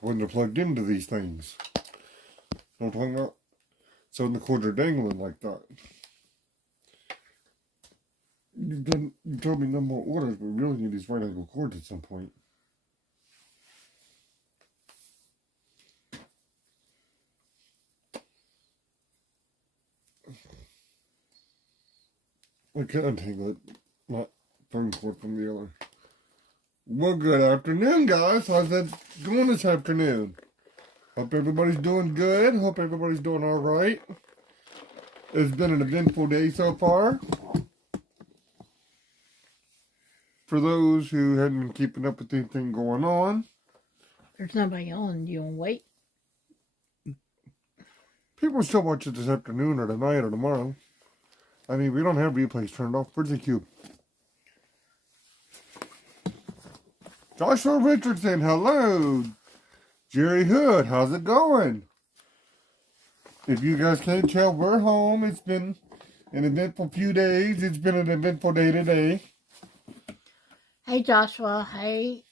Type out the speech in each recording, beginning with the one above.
when they're plugged into these things. You know what I'm talking about? So when the cords are dangling like that. You told me no more orders, but we really need these right angle cords at some point. I can't untangle it. Not one cord from the other. Well, good afternoon, guys. How's that going this afternoon? Hope everybody's doing good. Hope everybody's doing all right. It's been an eventful day so far. For those who hadn't been keeping up with anything going on. There's nobody on. You want to wait? People still watch it this afternoon or tonight or tomorrow. I mean, we don't have replays turned off. Where's the cube? Joshua Richardson, hello. Jerry Hood, how's it going? If you guys can't tell, we're home. It's been an eventful few days. It's been an eventful day today. Hey, Joshua. Hey,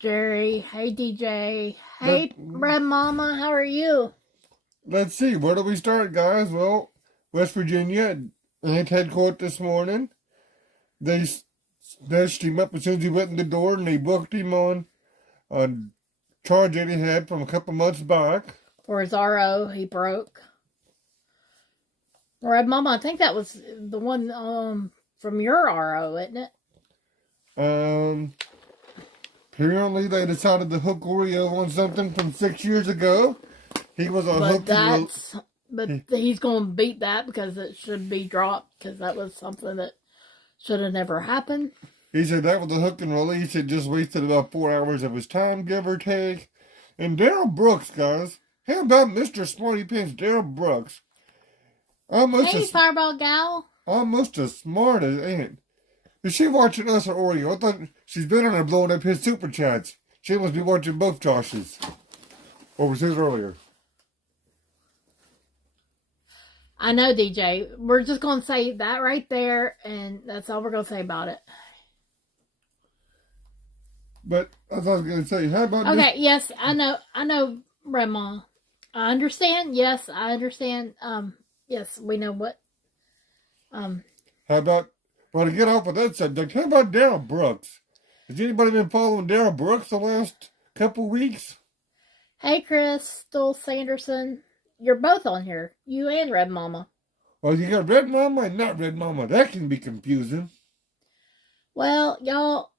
Jerry. Hey, DJ. Hey, Red Mama. How are you? Let's see. Where do we start, guys? Well, West Virginia, Aunt had court this morning. They snatched him up as soon as he went in the door, and they booked him on a charge that he had from a couple months back. For his RO he broke. Red Mama, I think that was the one from your RO, isn't it? Apparently they decided to hook Oreo on something from 6 years ago. He was a hook. But he's going to beat that because it should be dropped because that was something that should have never happened. He said that was a hook and release. It just wasted about 4 hours of his time, give or take. And Daryl Brooks, guys. How about Mr. Smarty Pants, Daryl Brooks? Hey, Fireball Gal. Almost as smart as Aunt. Is she watching us or Oreo? I thought she's been on there blowing up his super chats. She must be watching both Joshes. What was his earlier? I know, DJ. We're just going to say that right there, and that's all we're going to say about it. But as I was going to say, how about okay, yes, I know, Grandma. I understand. Yes, I understand. Yes, we know what. How about, well, to get off of that subject, how about Daryl Brooks? Has anybody been following Daryl Brooks the last couple weeks? Hey, Crystal Sanderson. You're both on here. You and Red Mama. Well, you got Red Mama and not Red Mama. That can be confusing. Well, y'all,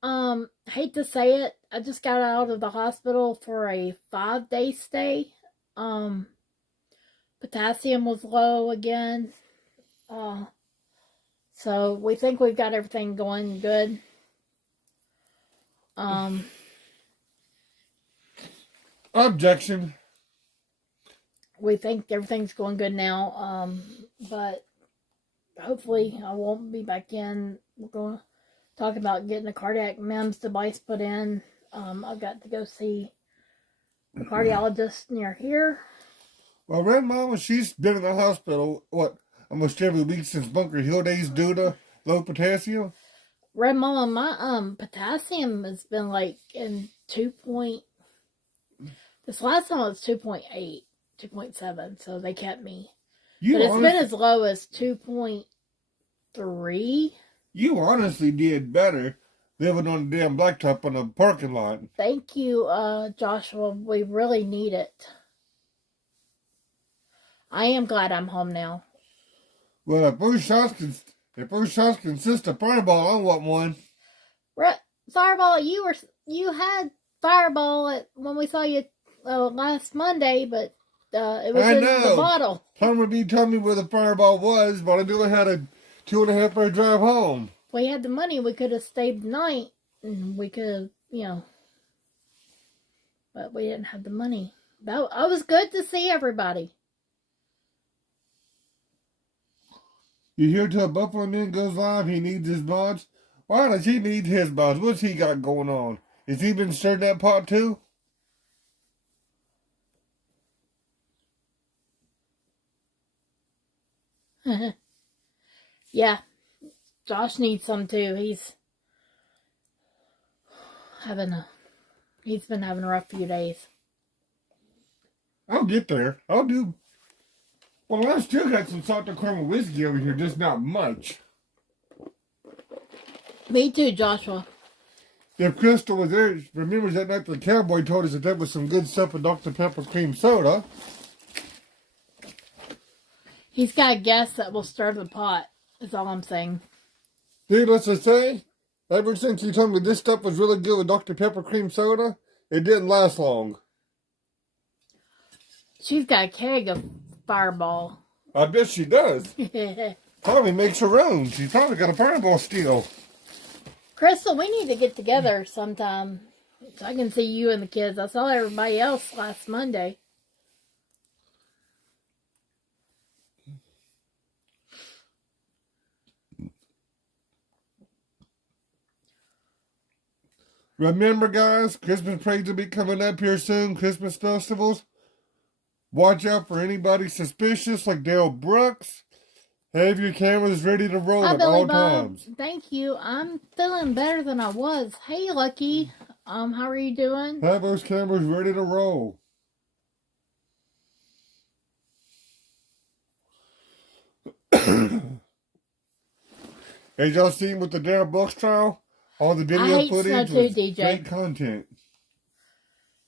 hate to say it. I just got out of the hospital for a 5-day stay. Potassium was low again. So we think we've got everything going good. Objection. We think everything's going good now. But hopefully I won't be back in. We're going to talk about getting a cardiac MEMS device put in. I've got to go see a cardiologist near here. Well, Red Mama, she's been in the hospital, almost every week since Bunker Hill days due to low potassium? Red Mama, my potassium has been like in 2 point... This last time it was 2.8, 2.7, so they kept me. But it's been as low as 2.3. You honestly did better living on the damn blacktop on a parking lot. Thank you, Joshua. We really need it. I am glad I'm home now. Well, if those shots consist of Fireball, I want one. Fireball, you had Fireball when we saw you last Monday, but it was in the bottle. Tommy B told me where the Fireball was, but I knew I had a 2.5 hour drive home. If we had the money, we could have stayed the night, and we could have, but we didn't have the money. It was good to see everybody. You hear till Buffalo Man goes live, he needs his mods? Why does he need his mods? What's he got going on? Has he been stirring that pot too? Yeah, Josh needs some too. He's been having a rough few days. I'll get there. I'll do. Well, I still got some salt and caramel whiskey over here, just not much. Me too, Joshua. If Crystal was there, remembers that night the cowboy told us that there was some good stuff with Dr. Pepper cream soda. He's got a guess that will stir the pot, is all I'm saying. Needless to say, ever since you told me this stuff was really good with Dr. Pepper cream soda, it didn't last long. She's got a keg of Fireball. I bet she does. Probably makes her own. She's probably got a Fireball still. Crystal, we need to get together sometime so I can see you and the kids. I saw everybody else last Monday. Remember, guys, Christmas parades will be coming up here soon. Christmas festivals. Watch out for anybody suspicious like Dale Brooks. Have your cameras ready to roll at all times. Thank you. I'm feeling better than I was. Hey, Lucky. How are you doing? Have those cameras ready to roll. As y'all seen with the Dale Brooks trial, all the video footage was great content.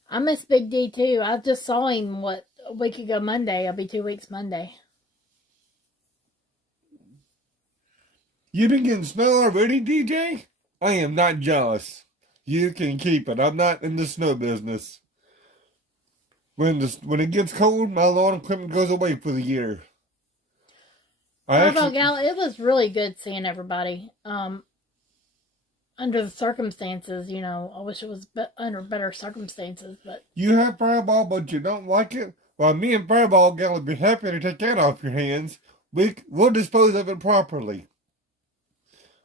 I miss Big D too. I just saw him, a week ago Monday. I'll be 2 weeks Monday. You been getting snow already, DJ? I am not jealous. You can keep it. I'm not in the snow business. When it gets cold, my lawn equipment goes away for the year. It was really good seeing everybody. Under the circumstances, I wish it was under better circumstances, but... You have Fireball, but you don't like it? Well, me and Fireball Gal would be happy to take that off your hands. We'll dispose of it properly.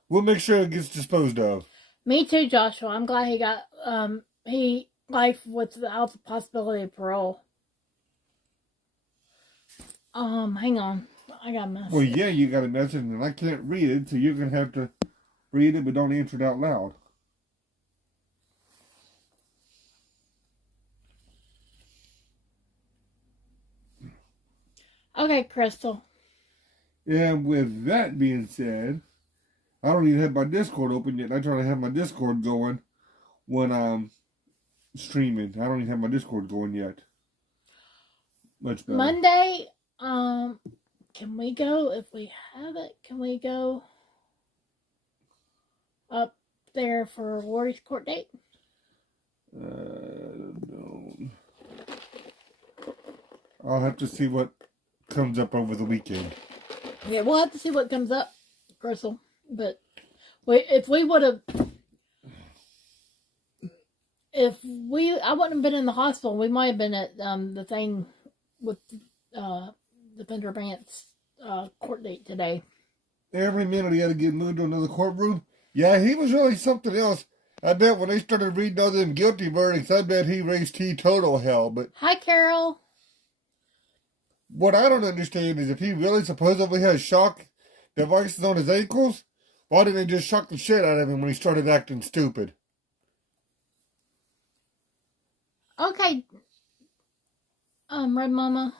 We'll make sure it gets disposed of. Me too, Joshua. I'm glad he got, life without the possibility of parole. Hang on. I got a message. Well, yeah, you got a message, and I can't read it, so you're going to have to read it, but don't answer it out loud. Okay, Crystal. And with that being said, I don't even have my Discord open yet. I try to have my Discord going when I'm streaming. I don't even have my Discord going yet. Much better. Monday, can we go, if we have it, can we go up there for Lori's court date? No. I'll have to see what comes up over the weekend. Yeah, we'll have to see what comes up, Crystal. But I wouldn't have been in the hospital, we might have been at the thing with the Fender Brant's court date today. Every minute he had to get moved to another courtroom. Yeah, he was really something else. I bet when they started reading all them guilty verdicts, I bet he raised teetotal hell. But hi, Carol. What I don't understand is if he really supposedly has shock devices on his ankles, why didn't they just shock the shit out of him when he started acting stupid? Okay. Red Mama.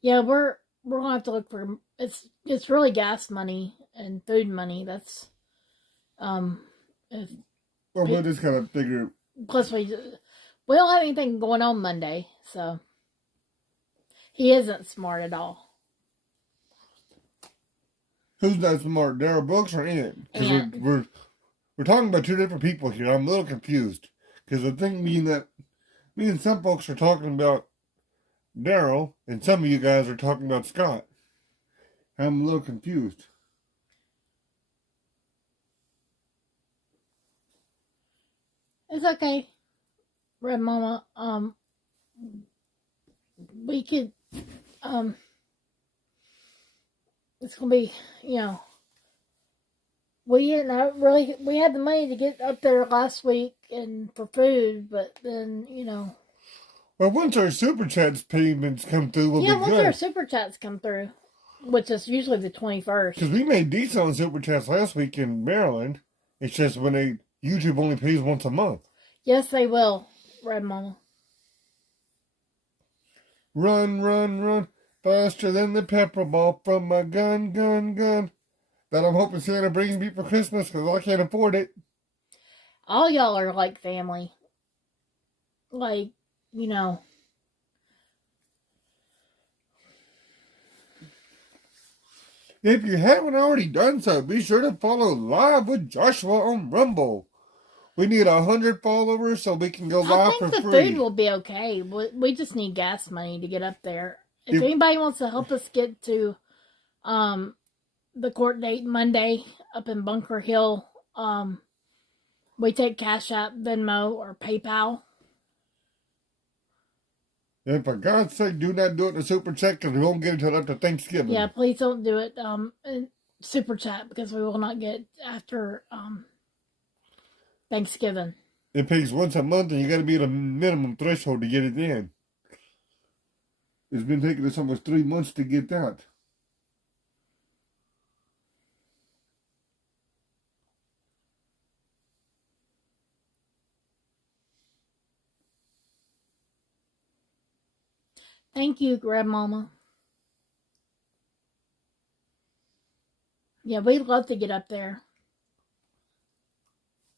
Yeah, we're gonna have to look for it's really gas money and food money. That's well, we'll just kind of figure. Plus we don't have anything going on Monday, so he isn't smart at all. Who's not smart, Daryl Brooks or Ant? Because we're talking about two different people here. I'm a little confused because the thing being that me and some folks are talking about Daryl, and some of you guys are talking about Scott. I'm a little confused. It's okay, Red Mama. We could, it's gonna be, we had the money to get up there last week and for food, but then, Well, once our Super Chats payments come through, we'll be good. Yeah, once our Super Chats come through, which is usually the 21st. Because we made decent on Super Chats last week in Maryland. It's just when YouTube only pays once a month. Yes, they will, Red Mama. Run, run, run, faster than the pepper ball from my gun, gun, gun. That I'm hoping Santa brings me for Christmas because I can't afford it. All y'all are like family. Like, you know. If you haven't already done so, be sure to follow Live with Joshua on Rumble. We need 100 followers so we can go I live think for the free. food will be okay. We just need gas money to get up there. If If- anybody wants to help us get to the court date Monday up in Bunker Hill, we take Cash App, Venmo, or PayPal. And for God's sake, do not do it in a super chat because we won't get it until after Thanksgiving. Yeah, please don't do it in super chat because we will not get after Thanksgiving. It pays once a month and you got to be at a minimum threshold to get it in. It's been taking us almost 3 months to get that. Thank you, Grandmama. Yeah, we'd love to get up there.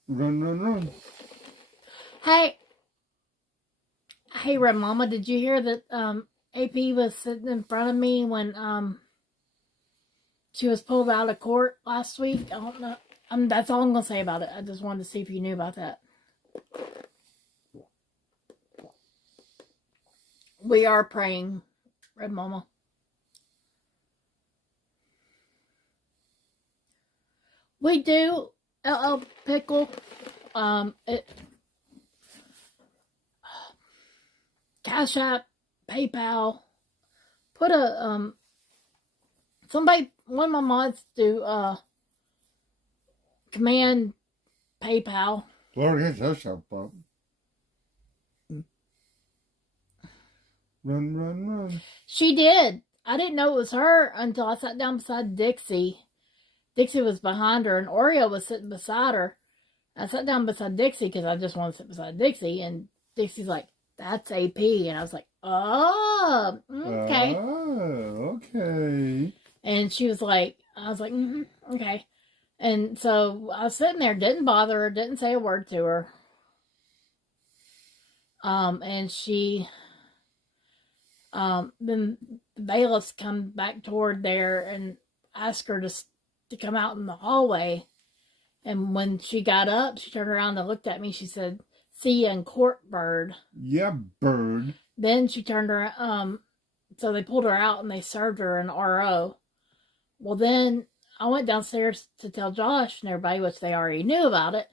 Run, run, run. Hey, Grandmama, did you hear that AP was sitting in front of me when she was pulled out of court last week? I don't know. That's all I'm gonna say about it. I just wanted to see if you knew about that. We are praying, Red Mama. We do, LL Pickle. Cash App, PayPal. Put a one of my mods do command PayPal. Lord, that's her shop, Bob. Run, run, run. She did. I didn't know it was her until I sat down beside Dixie. Dixie was behind her and Oreo was sitting beside her. I sat down beside Dixie because I just wanted to sit beside Dixie, and Dixie's like, "That's AP," and I was like, "Oh, okay." Oh, okay. And she was like, I was like, okay. And so I was sitting there, didn't bother her, didn't say a word to her. And she, then the bailiffs come back toward there and asked her to come out in the hallway. And when she got up, she turned around and looked at me. She said, "See you in court, bird." Yeah, bird. Then she turned around, so they pulled her out and they served her an RO. Well, then I went downstairs to tell Josh and everybody, which they already knew about it.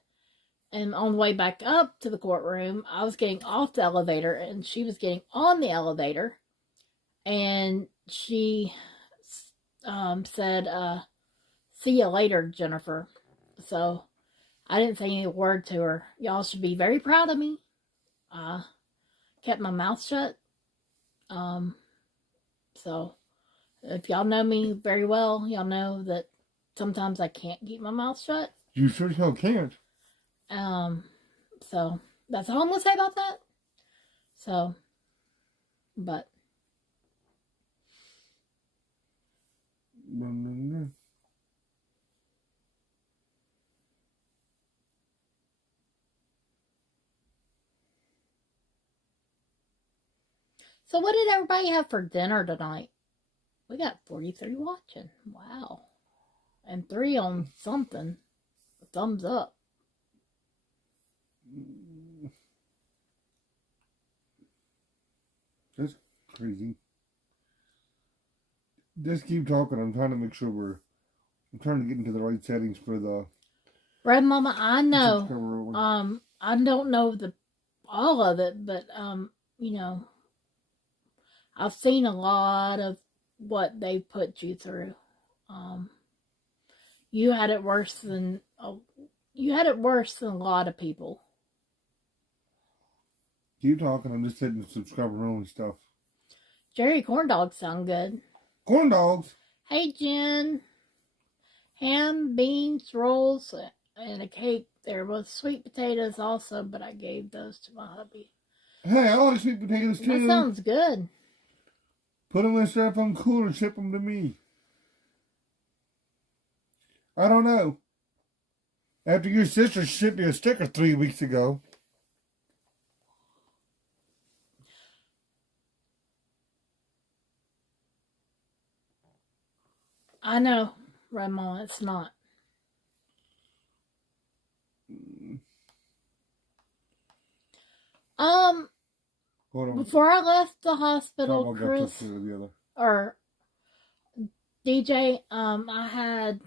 And on the way back up to the courtroom, I was getting off the elevator and she was getting on the elevator. And she said, "See you later, Jennifer." So I didn't say any word to her. Y'all should be very proud of me. Kept my mouth shut. So if y'all know me very well, y'all know that sometimes I can't keep my mouth shut. You sure as hell can't. So that's all I'm gonna say about that. So, but Run, run, run. so what did everybody have for dinner tonight? We got 43 watching. Wow. And 3 on something. Thumbs up. That's crazy. Just keep talking. I'm trying to make sure I'm trying to get into the right settings for the Red Mama, I know. I don't know all of it, but you know, I've seen a lot of what they put you through. You had it worse than a lot of people. Keep talking. I'm just hitting the subscriber only stuff. Jerry corn dogs sound good. Corn dogs. Hey, Jen. Ham, beans, rolls, and a cake. There was sweet potatoes also, but I gave those to my hubby. Hey, I like sweet potatoes too. That sounds good. Put them in a styrofoam cooler and ship them to me. I don't know. After your sister shipped me a sticker 3 weeks ago. I know, Red Mama, it's not. Hold on. Before I left the hospital, I'll go Chris, to the other. or DJ, I had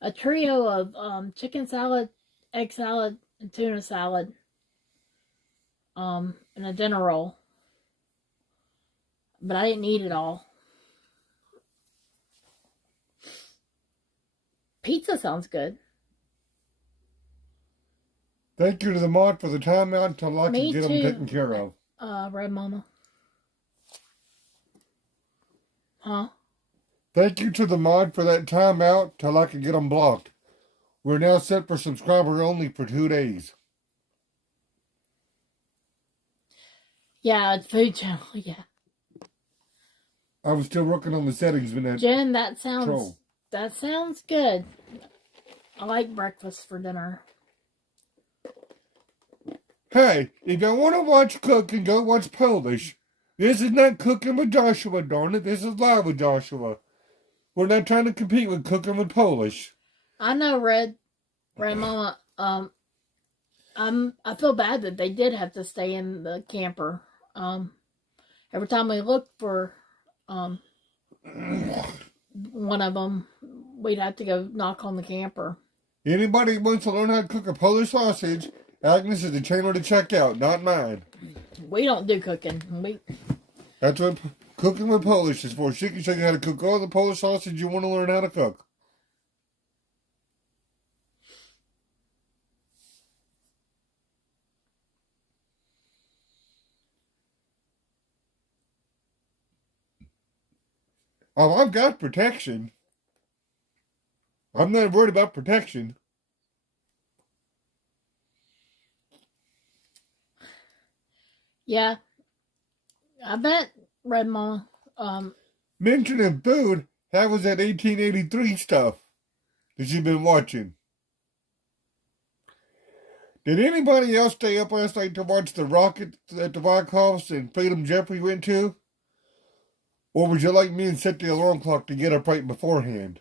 a trio of chicken salad, egg salad, and tuna salad, and a dinner roll. But I didn't eat it all. Pizza sounds good. Thank you to the mod for the timeout until I Me can get too. them taken care of. Red Mama. Huh? Thank you to the mod for that timeout till I can get them blocked. We're now set for subscriber only for 2 days. Yeah, food channel, yeah. I was still working on the settings when that Jen, that sounds troll. that sounds good. I like breakfast for dinner. Hey, if you want to watch cooking, go watch Polish. This is not Cooking with Joshua, darn it. This is Live with Joshua. We're not trying to compete with Cooking with Polish. I know, Red Mama. I feel bad that they did have to stay in the camper. Every time we looked for one of them, we'd have to go knock on the camper. Anybody who wants to learn how to cook a Polish sausage, Agnes is the channel to check out, not mine. We don't do cooking. That's what Cooking with Polish is for. She can show you how to cook all the Polish sausage you want to learn how to cook. Oh, I've got protection. I'm not worried about protection. Yeah, I bet, Red Mama. Mentioning food, how was that 1883 stuff that you've been watching? Did anybody else stay up last night to watch the rocket that the Wyckoffs and Freedom Jeffrey went to? Or would you like me and set the alarm clock to get up right beforehand?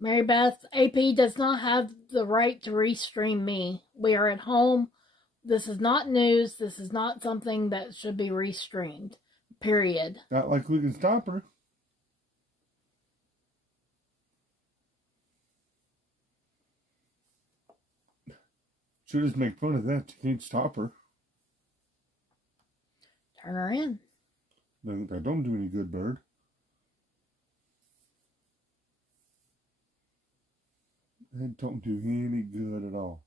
Mary Beth, AP does not have the right to restream me. We are at home. This is not news. This is not something that should be restreamed. Period. Not like we can stop her. She'll just make fun of that. You can't stop her. Turn her in. That don't do any good, bird. That don't do any good at all.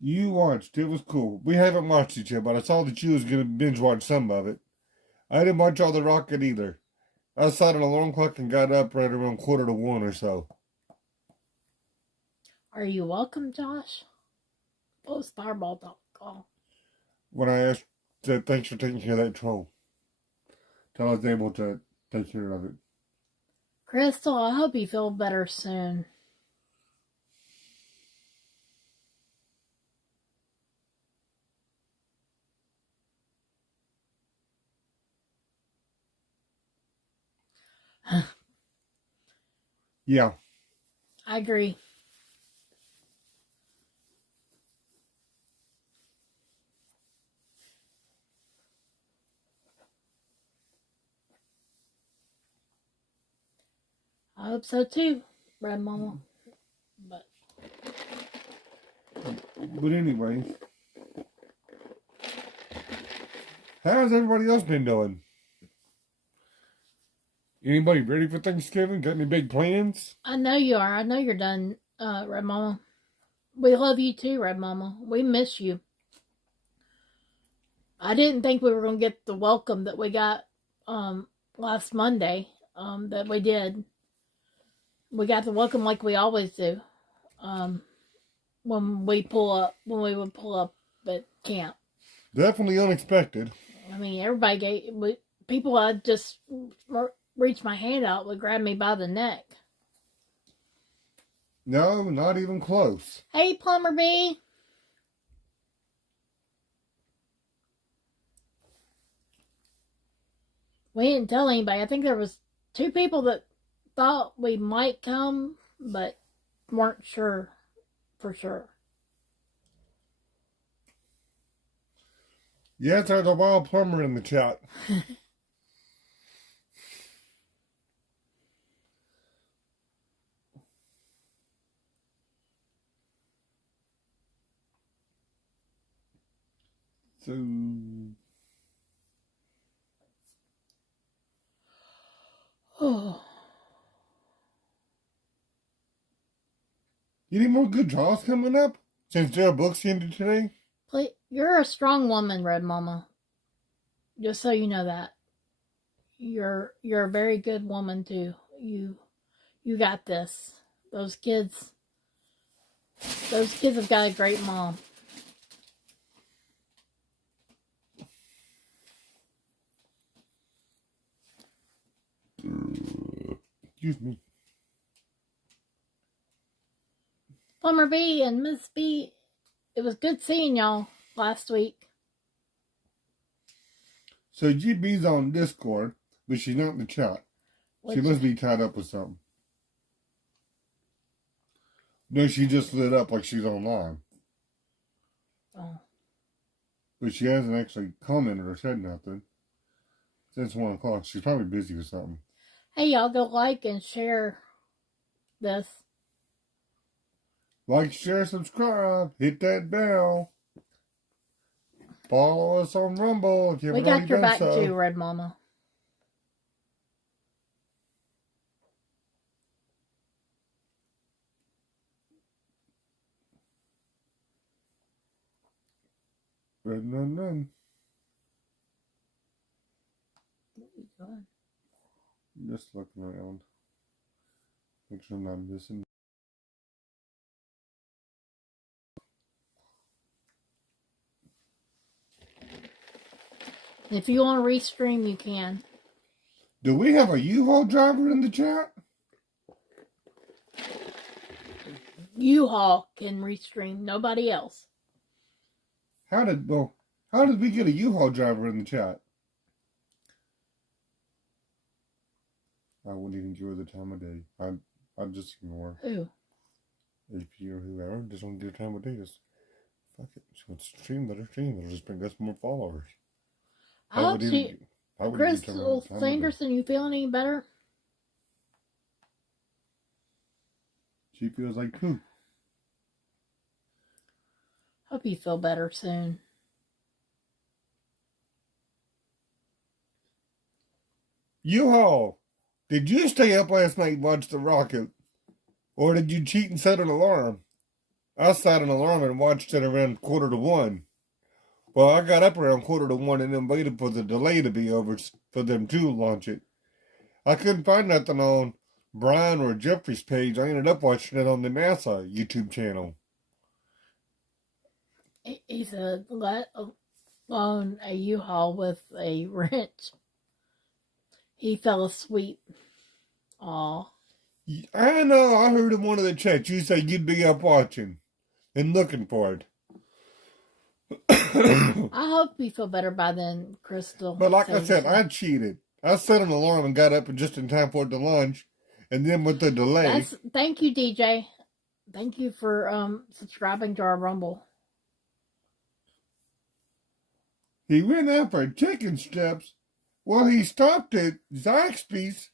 You watched. It was cool. We haven't watched it yet, but I saw that you was going to binge watch some of it. I didn't watch all the Rocket either. I set an alarm clock and got up right around 1:45 or so. Are you welcome, Josh? Oh, Fireball dog call. When I asked, said thanks for taking care of that troll. Till I was able to take care of it. Crystal, I hope you feel better soon. Yeah. I agree. I hope so too, Red Mama. But anyway, how's everybody else been doing? Anybody ready for Thanksgiving? Got any big plans? I know you are. I know you're done, Red Mama. We love you too, Red Mama. We miss you. I didn't think we were going to get the welcome that we got last Monday that we did. We got to welcome like we always do when we would pull up at camp. Definitely unexpected. I mean, people had just reached my hand out would grab me by the neck. No, not even close. Hey, Plumber B. We didn't tell anybody. I think there was 2 people that thought we might come, but weren't sure for sure. Yes, there's a wild plumber in the chat. So, Oh, any more good draws coming up since there are books ended today? you're a strong woman, Red Mama. Just so you know that. You're a very good woman too. You got this. Those kids have got a great mom. Excuse me. Plumber B and Miss B, it was good seeing y'all last week. So GB's on Discord, but she's not in the chat. She must be tied up with something. No, she just lit up like she's online. Oh. But she hasn't actually commented or said nothing since 1 o'clock. She's probably busy with something. Hey, y'all go like and share this. Like, share, subscribe, hit that bell. Follow us on Rumble if you haven't already done so. We got your back too, Red Mama. Run. Just looking around. Make sure I'm not missing. If you want to restream, you can. Do we have a U-Haul driver in the chat? U-Haul can restream. Nobody else. How did we get a U-Haul driver in the chat? I wouldn't even give her the time of day. I'd just ignore Who? AP or whoever. Just don't give her time of day. Just fuck it. She wants to stream, let her stream. It'll just bring us more followers. I hope Crystal Sanderson, you feel any better? She feels like poop. Hope you feel better soon. U-Haul, did you stay up last night and watch the Rocket? Or did you cheat and set an alarm? I set an alarm and watched it around 1:45. Well, I got up around 1:45 and then waited for the delay to be over for them to launch it. I couldn't find nothing on Brian or Jeffrey's page. I ended up watching it on the NASA YouTube channel. He's let alone a U-Haul with a wrench. He fell asleep. Aw. I know. I heard in one of the chats you say you'd be up watching and looking for it. I hope you feel better by then, Crystal. But like I said, I cheated. I set an alarm and got up just in time for it to lunch. And then with the delay... Thank you, DJ. Thank you for subscribing to our Rumble. He went out for chicken strips. Well, he stopped at Zaxby's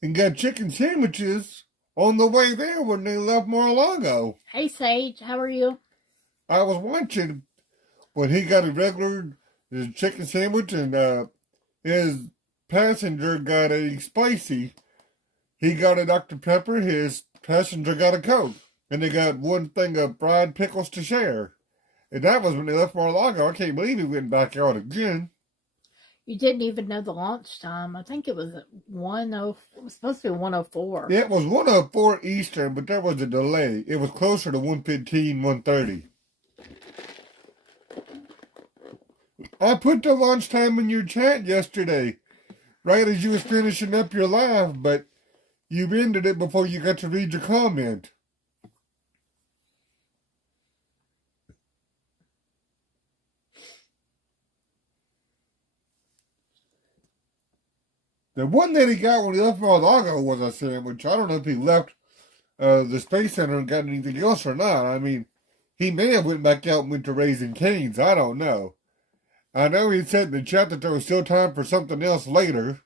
and got chicken sandwiches on the way there when they left Mar-a-Lago. Hey, Sage. How are you? I was watching when he got a regular chicken sandwich and his passenger got a spicy. He got a Dr. Pepper. His passenger got a Coke. And they got one thing of fried pickles to share. And that was when they left Mar-a-Lago. I can't believe he went back out again. You didn't even know the launch time. I think it was at 10. It was supposed to be 1:04. It was 1:04 Eastern, but there was a delay. It was closer to 1:15, 1:30. I put the launch time in your chat yesterday, right as you was finishing up your live, but you ended it before you got to read your comment. The one that he got when he left Mar-a-Lago was a sandwich. I don't know if he left the Space Center and got anything else or not. I mean, he may have went back out and went to Raising Cane's. I don't know. I know he said in the chat that there was still time for something else later.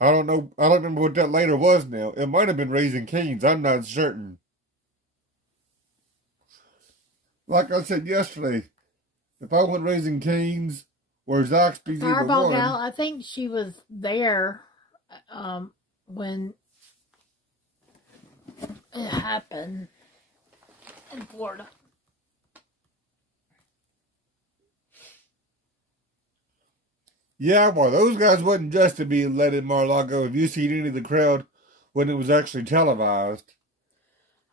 I don't know. I don't remember what that later was now. It might have been Raising Cane's. I'm not certain. Like I said yesterday, if I went Raising Cane's or Zaxby's, Fireball Gal, I think she was there when it happened in Florida. Yeah, well, those guys wasn't just to be let in Mar-a-Lago. Have you seen any of the crowd when it was actually televised?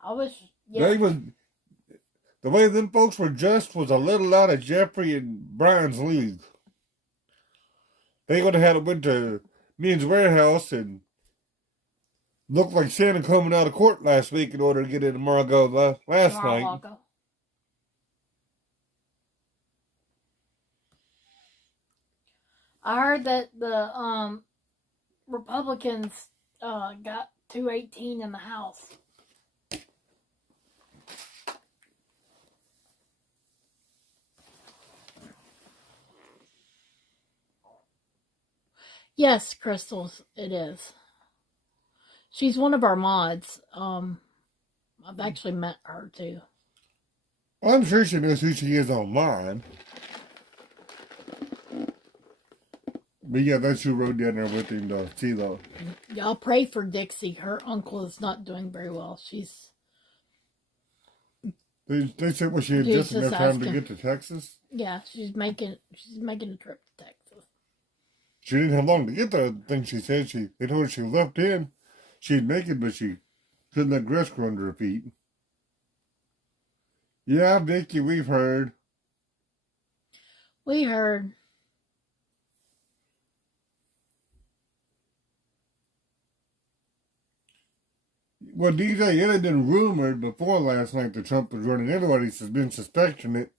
I wish. Yeah. They was the way them folks were dressed was a little out of Jeffrey and Brian's league. They would have had to went to Men's Warehouse and looked like Santa coming out of court last week in order to get into Mar-a-Lago last night. I heard that the Republicans got 218 in the House. Yes, Crystals, it is. She's one of our mods. I've actually met her too. I'm sure she knows who she is online. But yeah, that's who rode down there with him to see the. Y'all pray for Dixie. Her uncle is not doing very well. She's. They said well she had just enough time to get to Texas. Yeah, she's making a trip to Texas. She didn't have long to get there. I think she said they told her she left in. She'd make it, but she couldn't let grass grow under her feet. Yeah, Vicky, we've heard. We heard. Well, DJ, it had been rumored before last night that Trump was running. Everybody's been suspecting it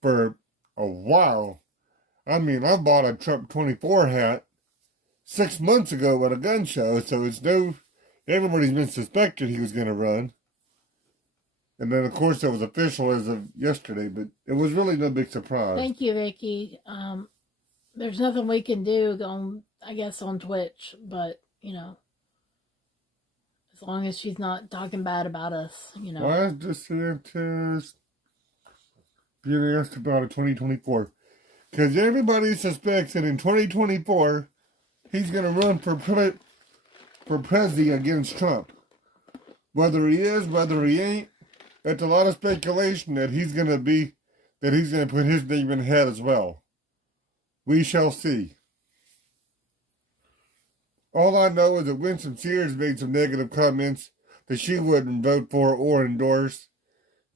for a while. I mean, I bought a Trump 24 hat 6 months ago at a gun show, so it's no. Everybody's been suspecting he was going to run. And then, of course, it was official as of yesterday, but it was really no big surprise. Thank you, Vicky. There's nothing we can do on, I guess, on Twitch, but, you know, as long as she's not talking bad about us, you know. Why is DeSantis being asked about a 2024? Because everybody suspects that in 2024, he's going to run for president against Trump. Whether he is, whether he ain't, that's a lot of speculation that he's going to put his name in ahead as well. We shall see. All I know is that Winston Sears made some negative comments that she wouldn't vote for or endorse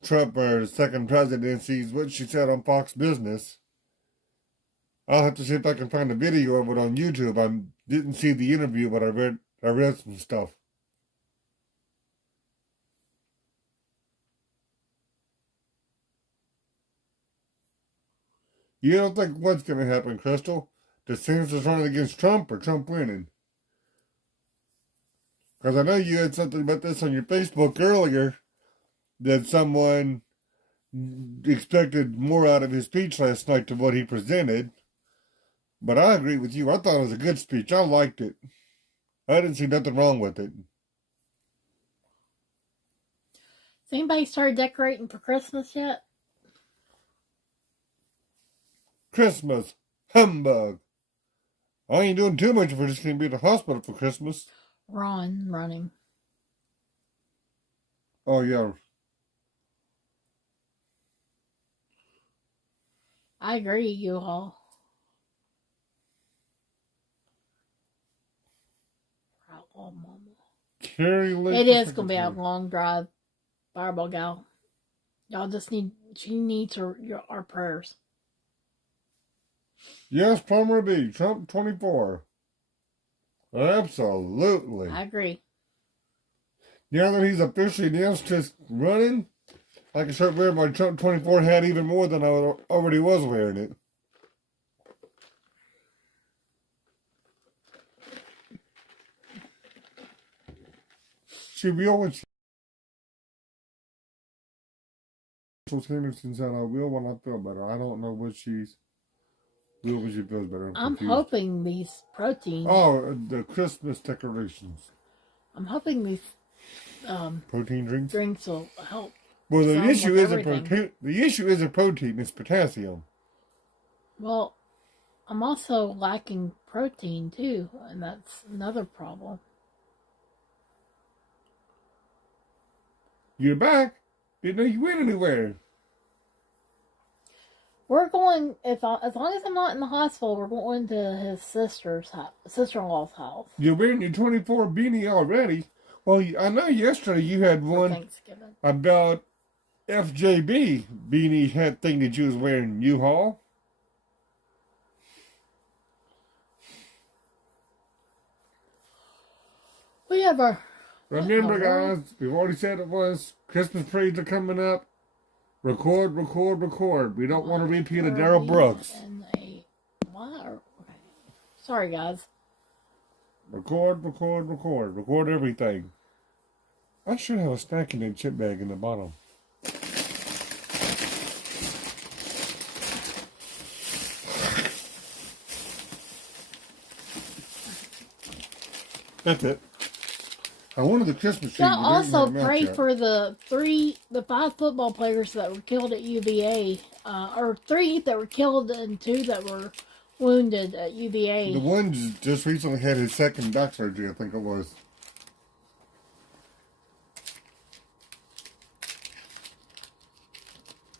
Trump or his second presidency, is what she said on Fox Business. I'll have to see if I can find a video of it on YouTube. I didn't see the interview, but I read some stuff. You don't think what's going to happen, Crystal? DeSantis running against Trump or Trump winning? Because I know you had something about this on your Facebook earlier, that someone expected more out of his speech last night than what he presented. But I agree with you. I thought it was a good speech. I liked it. I didn't see nothing wrong with it. Has anybody started decorating for Christmas yet? Christmas. Humbug. I ain't doing too much if we're just going to be at the hospital for Christmas. Running. Oh, yeah. I agree, you all. Oh, Mama. Carrie Lake. It is going to be a long drive, Fireball Gal. Y'all just she needs our prayers. Yes, Plumber B, Trump 24. Absolutely. I agree. Now that he's officially announced just running, I can start wearing my Trump 24 hat even more than I already was wearing it. She will Henderson said, I will when I feel better. I don't know what she's will when she feels better. I'm hoping these protein. Oh, the Christmas decorations. I'm hoping these protein drinks will help. Well, the issue isn't protein. The issue isn't protein. It's potassium. Well, I'm also lacking protein too, and that's another problem. You're back. Didn't know you went anywhere. We're going, as long as I'm not in the hospital, we're going to his sister-in-law's house. You're wearing your 24 beanie already. Well, I know yesterday you had one about FJB beanie hat thing that you was wearing, U-Haul. We have our... Remember, guys, we've already said it was Christmas trees are coming up. Record, record, record. We don't want to repeat a Daryl Brooks. Sorry, guys. Record, record, record. Record everything. I should have a snacking and chip bag in the bottom. That's it. I wanted the Christmas tree. Y'all also pray for the 5 football players that were killed at UVA, or 3 that were killed and 2 that were wounded at UVA. The one just recently had his second back surgery, I think it was.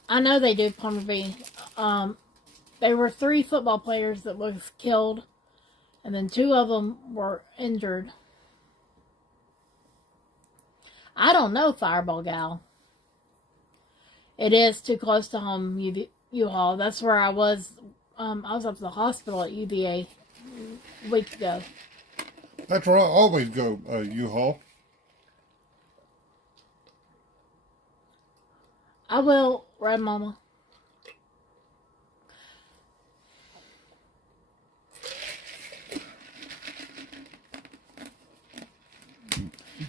I know they did, Plumber B. There were 3 football players that was killed, and then 2 of them were injured. I don't know, Fireball Gal. It is too close to home, U-Haul. That's where I was. I was up to the hospital at UVA a week ago. That's where I always go, U-Haul. I will, Red Mama.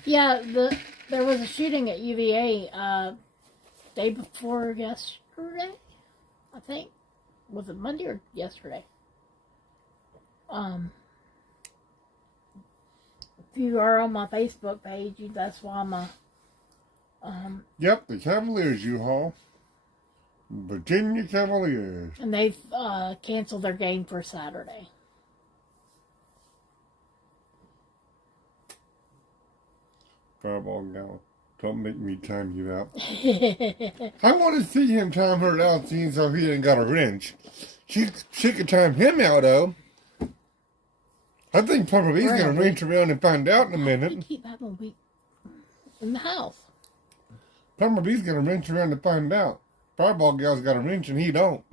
Yeah, there was a shooting at UVA day before yesterday, I think. Was it Monday or yesterday? If you are on my Facebook page, that's why I'm Yep, the Cavaliers, U-Haul. Virginia Cavaliers. And they've canceled their game for Saturday. Fireball Gal. Don't make me time you out. I want to see him time her out, seeing so he ain't got a wrench. She could time him out, though. I think probably he's going to wrench around and find out in a minute. We keep having a week in the house. Plumber B's going to wrench around to find out. Fireball Gal's got a wrench and he don't.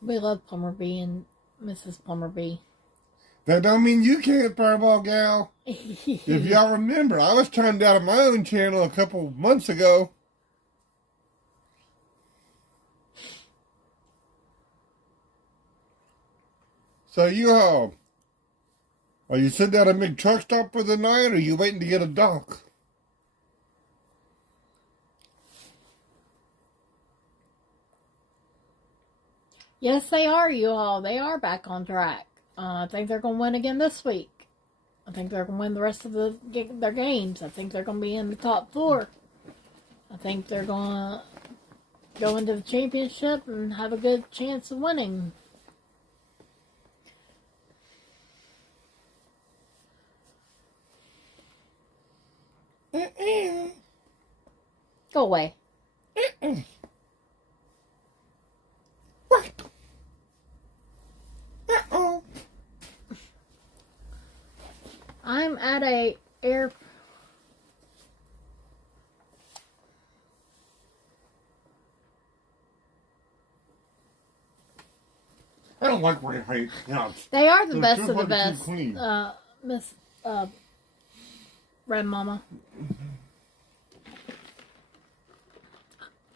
We love Plumber B and Mrs. Plumber B. That don't mean you can't, Fireball Gal. If y'all remember, I was timed out of my own channel a couple months ago. So you all, are you sitting at a big truck stop for the night, or are you waiting to get a dock? Yes, they are, you all. They are back on track. I think they're going to win again this week. I think they're going to win the rest of their games. I think they're going to be in the top 4. I think they're going to go into the championship and have a good chance of winning. Go away. What? Uh-oh. at a air. I don't like where I hate cats. They are the They're best too of the hard to keep best, clean. Miss Red Mama.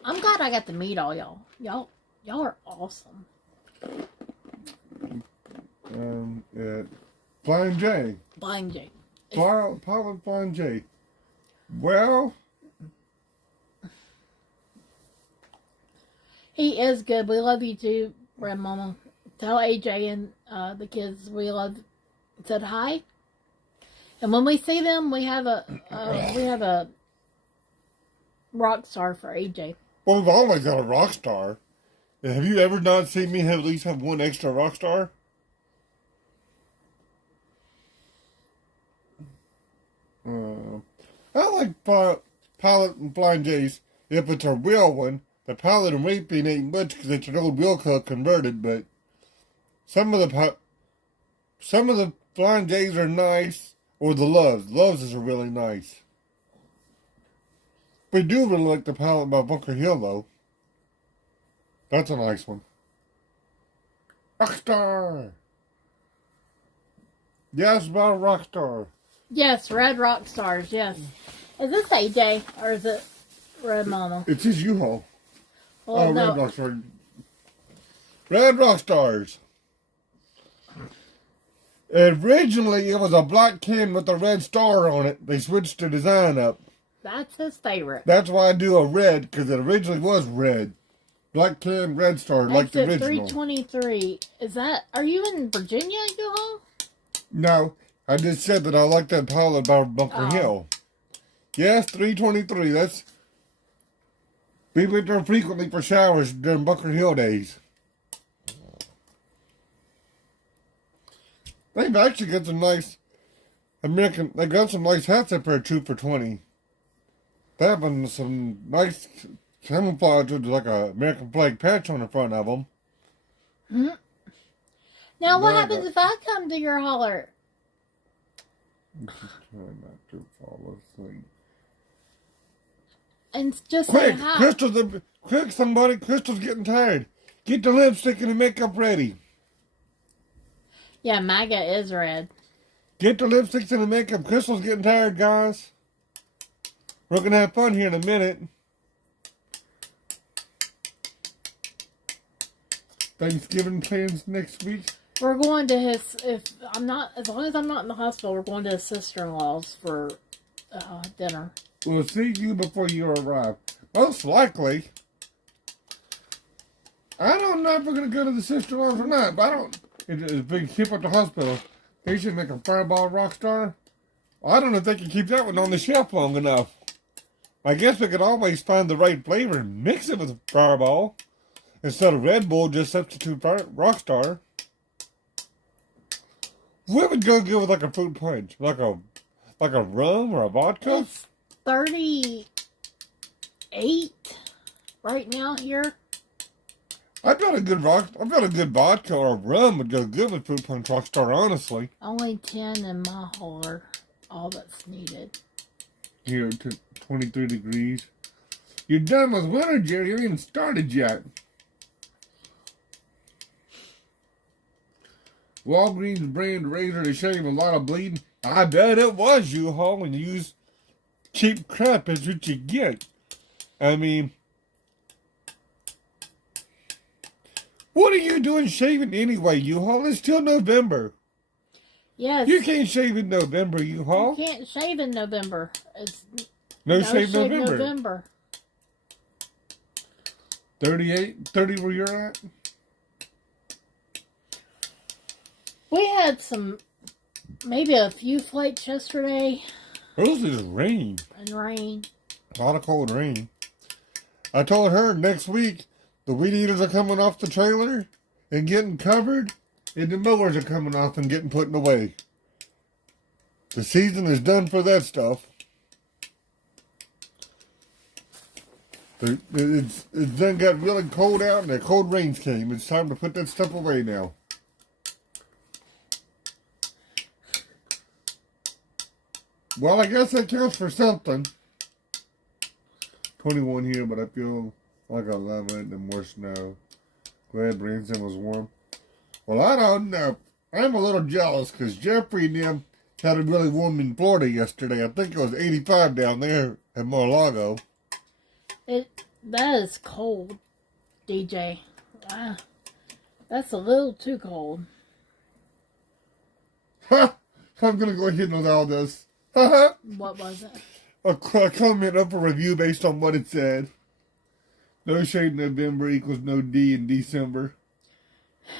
I'm glad I got to meet all y'all. Y'all are awesome. Flying J. Blind Jay. Pilot Flying J. Well, He is good. We love you too, Red Mama. Tell AJ and the kids we said hi. And when we see them, we have a rock star for AJ. well, we've always got a rock star. Have you ever not seen me at least have one extra rock star? I like Pilot and Flying J's if it's a real one. The Pilot and Raping ain't much because it's an old wheel cut converted, but some of the Flying J's are nice, or the Loves. Loves are really nice. We do really like the Pilot by Bunker Hill, though. That's a nice one. Rockstar! Yes, about Rockstar. Yes, Red Rock Stars, yes. Is this AJ or is it Red Mama? It's his U-Haul. Well, no. Red Rockstar. Red Rockstars. Originally, it was a black can with a red star on it. They switched the design up. That's his favorite. That's why I do a red, because it originally was red. Black can, red star, like the Exit original. 323. Is that, are you in Virginia, U-Haul? No, I just said that I like that Pilot by Bunker Hill. Yes, 323. That's... We went there frequently for showers during Bunker Hill days. They've actually got some nice they got some nice hats up there, 2 for $20. They have some nice camouflage with like a American flag patch on the front of them. Hmm? Now, what happens if I come to your holler? Just try not to fall asleep. And just Quick, say hi. Quick, somebody! Crystal's getting tired. Get the lipstick and the makeup ready. Yeah, MAGA is red. Get the lipsticks and the makeup. Crystal's getting tired, guys. We're gonna have fun here in a minute. Thanksgiving plans next week. We're going to his, as long as I'm not in the hospital, we're going to his sister-in-law's for dinner. We'll see you before you arrive. Most likely. I don't know if we're going to go to the sister-in-law's or not, but I don't. It's a big ship at the hospital. They should make a Fireball Rockstar. I don't know if they can keep that one on the shelf long enough. I guess we could always find the right flavor and mix it with Fireball. Instead of Red Bull, just substitute Rockstar. We would go good with like a fruit punch. Like a rum or a vodka. It's 38 right now here. I've got a good vodka or a rum would go good with fruit punch Rockstar, honestly. Only 10 in my holler. All that's needed. Here to 23 degrees. You're done with winter, Jerry. You haven't even started yet. Walgreens brand razor to shave a lot of bleeding. I bet it was U-Haul and use cheap crap. That's what you get. I mean, what are you doing shaving anyway, U-Haul? It's still November. Yes. You can't shave in November, U-Haul. You can't shave in November. It's No shave November. 30 where you're at? We had maybe a few flakes yesterday. Those is rain. And rain. A lot of cold rain. I told her next week the weed eaters are coming off the trailer and getting covered, and the mowers are coming off and getting put away. The season is done for that stuff. It's then got really cold out and the cold rains came. It's time to put that stuff away now. Well, I guess that counts for something. 21 here, but I feel like I love it and more snow. Glad Branson was warm. Well, I don't know. I'm a little jealous because Jeffrey and them had it really warm in Florida yesterday. I think it was 85 down there at Mar-a-Lago. That is cold, DJ. Ah, that's a little too cold. Ha! I'm going to go ahead and allow this. Ha What was it? A comment up a review based on what it said. No shade in November equals no D in December.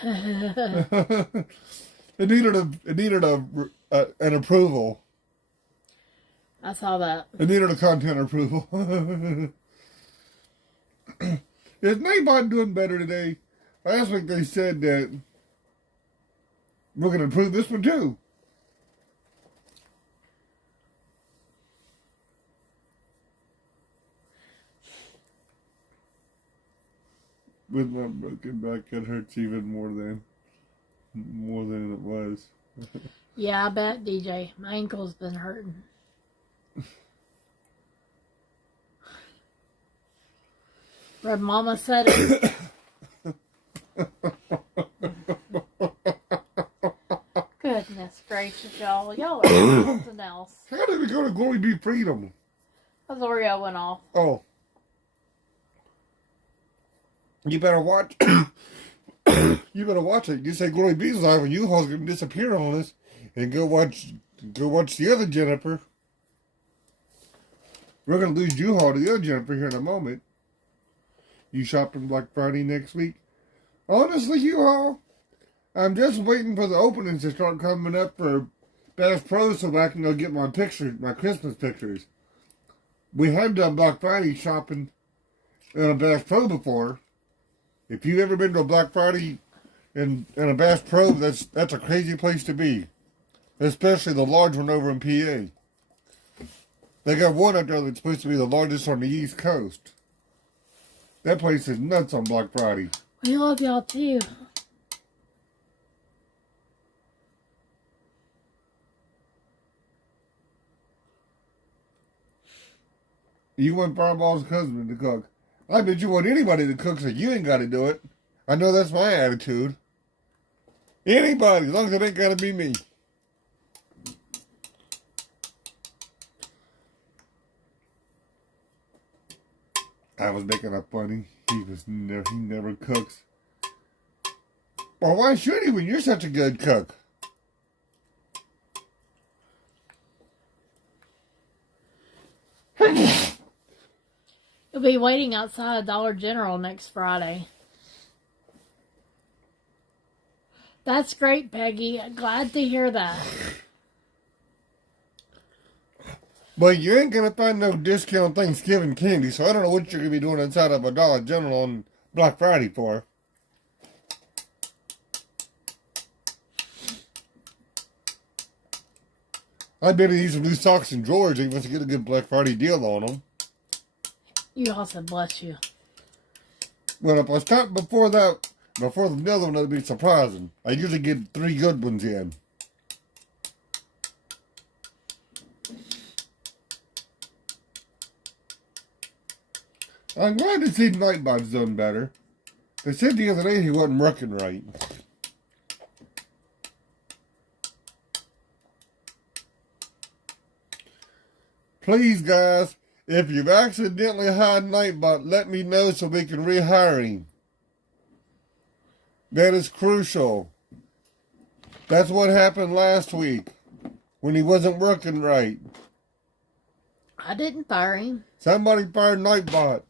It needed an approval. I saw that. It needed a content approval. Is Nabot doing better today? Last week they said that we're going to approve this one too. With my broken back, it hurts even more than it was. Yeah, I bet, DJ. My ankle's been hurting. Red Mama said it. Goodness gracious, y'all. Y'all are something else. How did we go to Glory Be Freedom? Because Oreo went off. Oh. You better watch. You better watch it. You say Glory Be's live and U-Haul's going to disappear on us. And go watch the other Jennifer. We're going to lose U-Haul to the other Jennifer here in a moment. You shopping Black Friday next week? Honestly, U-Haul, I'm just waiting for the openings to start coming up for Bass Pro so I can go get my pictures, my Christmas pictures. We have done Black Friday shopping in a Bass Pro before. If you've ever been to a Black Friday in a Bass Pro, that's a crazy place to be. Especially the large one over in PA. They got one up there that's supposed to be the largest on the East Coast. That place is nuts on Black Friday. We love y'all too. You want Fireball's husband to cook. I bet you want anybody to cook so you ain't got to do it. I know that's my attitude. Anybody, as long as it ain't got to be me. I was making up funny. He never cooks. Well, why should he when you're such a good cook? You'll be waiting outside Dollar General next Friday. That's great, Peggy. Glad to hear that. But you ain't gonna find no discount Thanksgiving candy, so I don't know what you're gonna be doing inside of a Dollar General on Black Friday for. I bet he needs some new socks and drawers. He wants to get a good Black Friday deal on them. You also bless you. Well, if I stop before the other one, that'd be surprising. I usually get 3 good ones in. I'm glad to see Nightbot's done better. They said the other day he wasn't working right. Please, guys, if you've accidentally hired Nightbot, let me know so we can rehire him. That is crucial. That's what happened last week when he wasn't working right. I didn't fire him. Somebody fired Nightbot.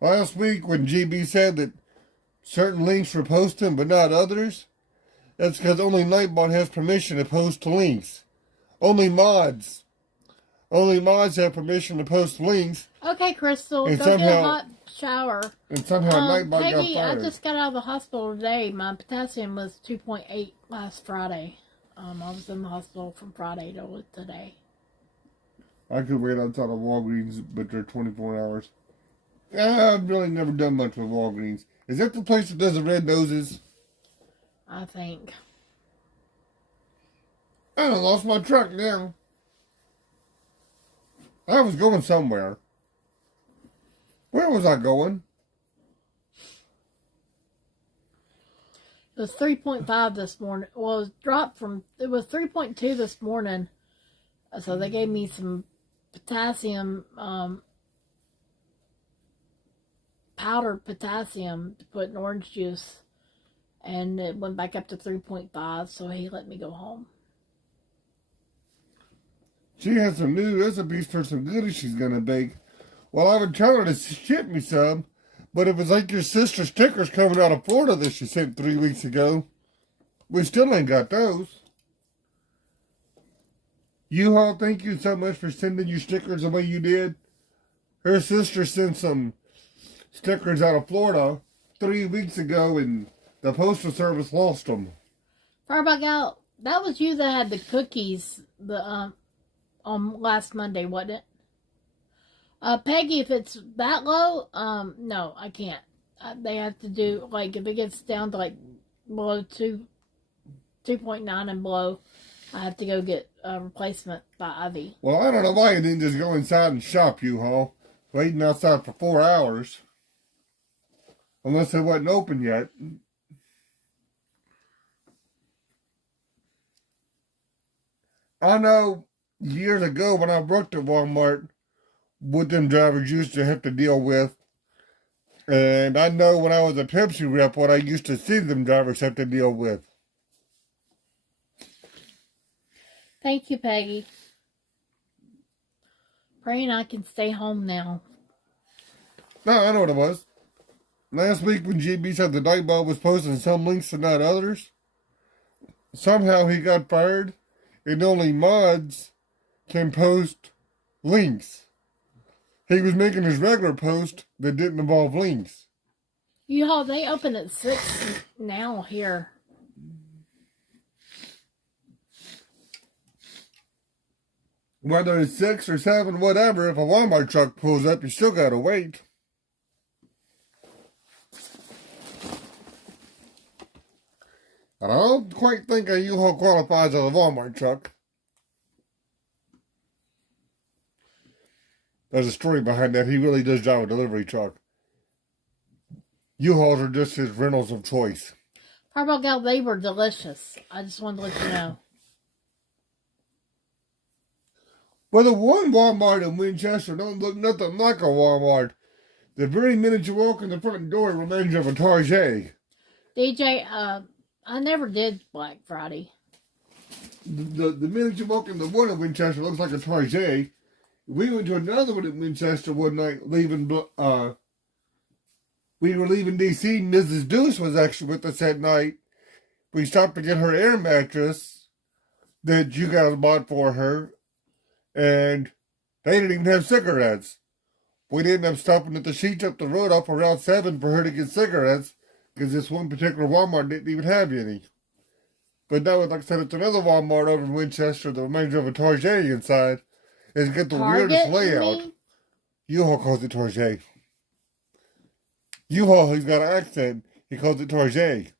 Last week when GB said that certain links were posted but not others, that's because only Nightbot has permission to post links. Only mods have permission to post links. Okay, Crystal, And go somehow- get a hot shower. And somehow Nightbot Peggy, got I fired. just got out of the hospital today. My potassium was 2.8 last Friday. I was in the hospital from Friday to today. I could wait outside of Walgreens, but they're 24 hours. I've really never done much with Walgreens. Is that the place that does the red noses? I think. I done lost my truck now. I was going somewhere. Where was I going? It was 3.5 this morning. Well, it was dropped from, it was 3.2 this morning. So they gave me some potassium, powdered potassium to put in orange juice. And it went back up to 3.5, so he let me go home. She has some new recipes for some goodies she's gonna bake. Well, I would tell her to ship me some, but it was like your sister's stickers coming out of Florida that she sent 3 weeks ago. We still ain't got those. U-Haul, thank you so much for sending your stickers the way you did. Her sister sent some stickers out of Florida 3 weeks ago, and the Postal Service lost them. Firebug Gal, that was you that had the cookies on last Monday, wasn't it? Peggy, if it's that low, no, I can't. They have to do, like, if it gets down to, like, below 2.9 and below, I have to go get a replacement by Ivy. Well, I don't know why you didn't just go inside and shop, U-Haul. Waiting outside for 4 hours. Unless it wasn't open yet. I know years ago when I worked at Walmart, what them drivers used to have to deal with. And I know when I was a Pepsi rep, what I used to see them drivers have to deal with. Thank you, Peggy. Praying I can stay home now. No, I know what it was. Last week when GB said the Nightball was posting some links and not others, somehow he got fired, and only mods can post links. He was making his regular post that didn't involve links. U-Haul, they open at 6 now here. Whether it's 6 or 7, whatever, if a Walmart truck pulls up, you still gotta wait. And I don't quite think a U-Haul qualifies as a Walmart truck. There's a story behind that. He really does drive a delivery truck. U-Hauls are just his rentals of choice. Firebug Gal, they were delicious. I just wanted to let you know. Well, the one Walmart in Winchester don't look nothing like a Walmart. The very minute you walk in the front door, it reminds you of a Target. DJ, I never did Black Friday. The minute you walk in the one in Winchester, it looks like a Target. We went to another one in Winchester one night, we were leaving D.C. Mrs. Deuce was actually with us that night. We stopped to get her air mattress that you guys bought for her, and they didn't even have cigarettes. We ended up stopping at the sheets up the road off of Route 7 for her to get cigarettes, because this one particular Walmart didn't even have any. But that was, like I said, it's another Walmart over in Winchester, the remainder of a Target inside. It's got the weirdest layout. U-Haul calls it Target. U-Haul, he's got an accent. He calls it Target.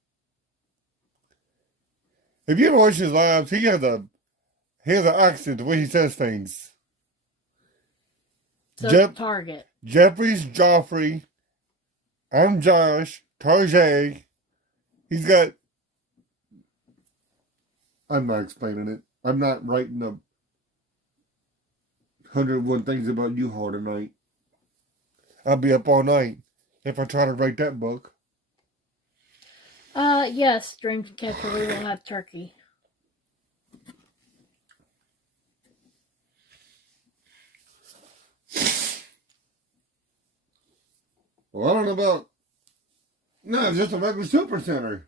If you ever watch his lives, he has an accent, the way he says things. So Target. Jeffrey's Joffrey. I'm Josh. Target. He's got... I'm not explaining it. I'm not writing a 101 things about U-Haul tonight. I'll be up all night if I try to write that book. Yes, Dreamcatcher, we will have turkey. Well, I don't know about... No, it's just a regular super center.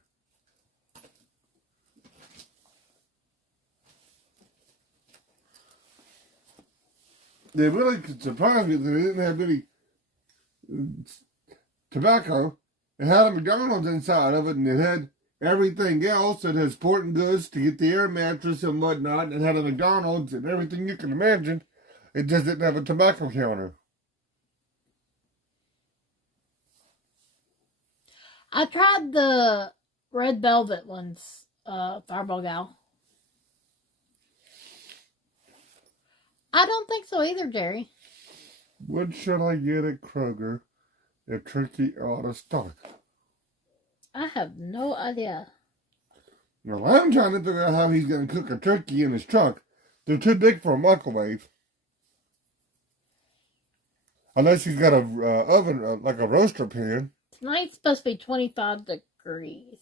They really surprised me that they didn't have any tobacco. It had a McDonald's inside of it, and it had everything else. It had sporting goods to get the air mattress and whatnot. It had a McDonald's and everything you can imagine. It just didn't have a tobacco counter. I tried the red velvet ones, Fireball Gal. I don't think so either, Jerry. What should I get at Kroger if turkey out of stock? I have no idea. Well, I'm trying to figure out how he's going to cook a turkey in his truck. They're too big for a microwave. Unless he's got a oven, like a roaster pan. Tonight's supposed to be 25 degrees.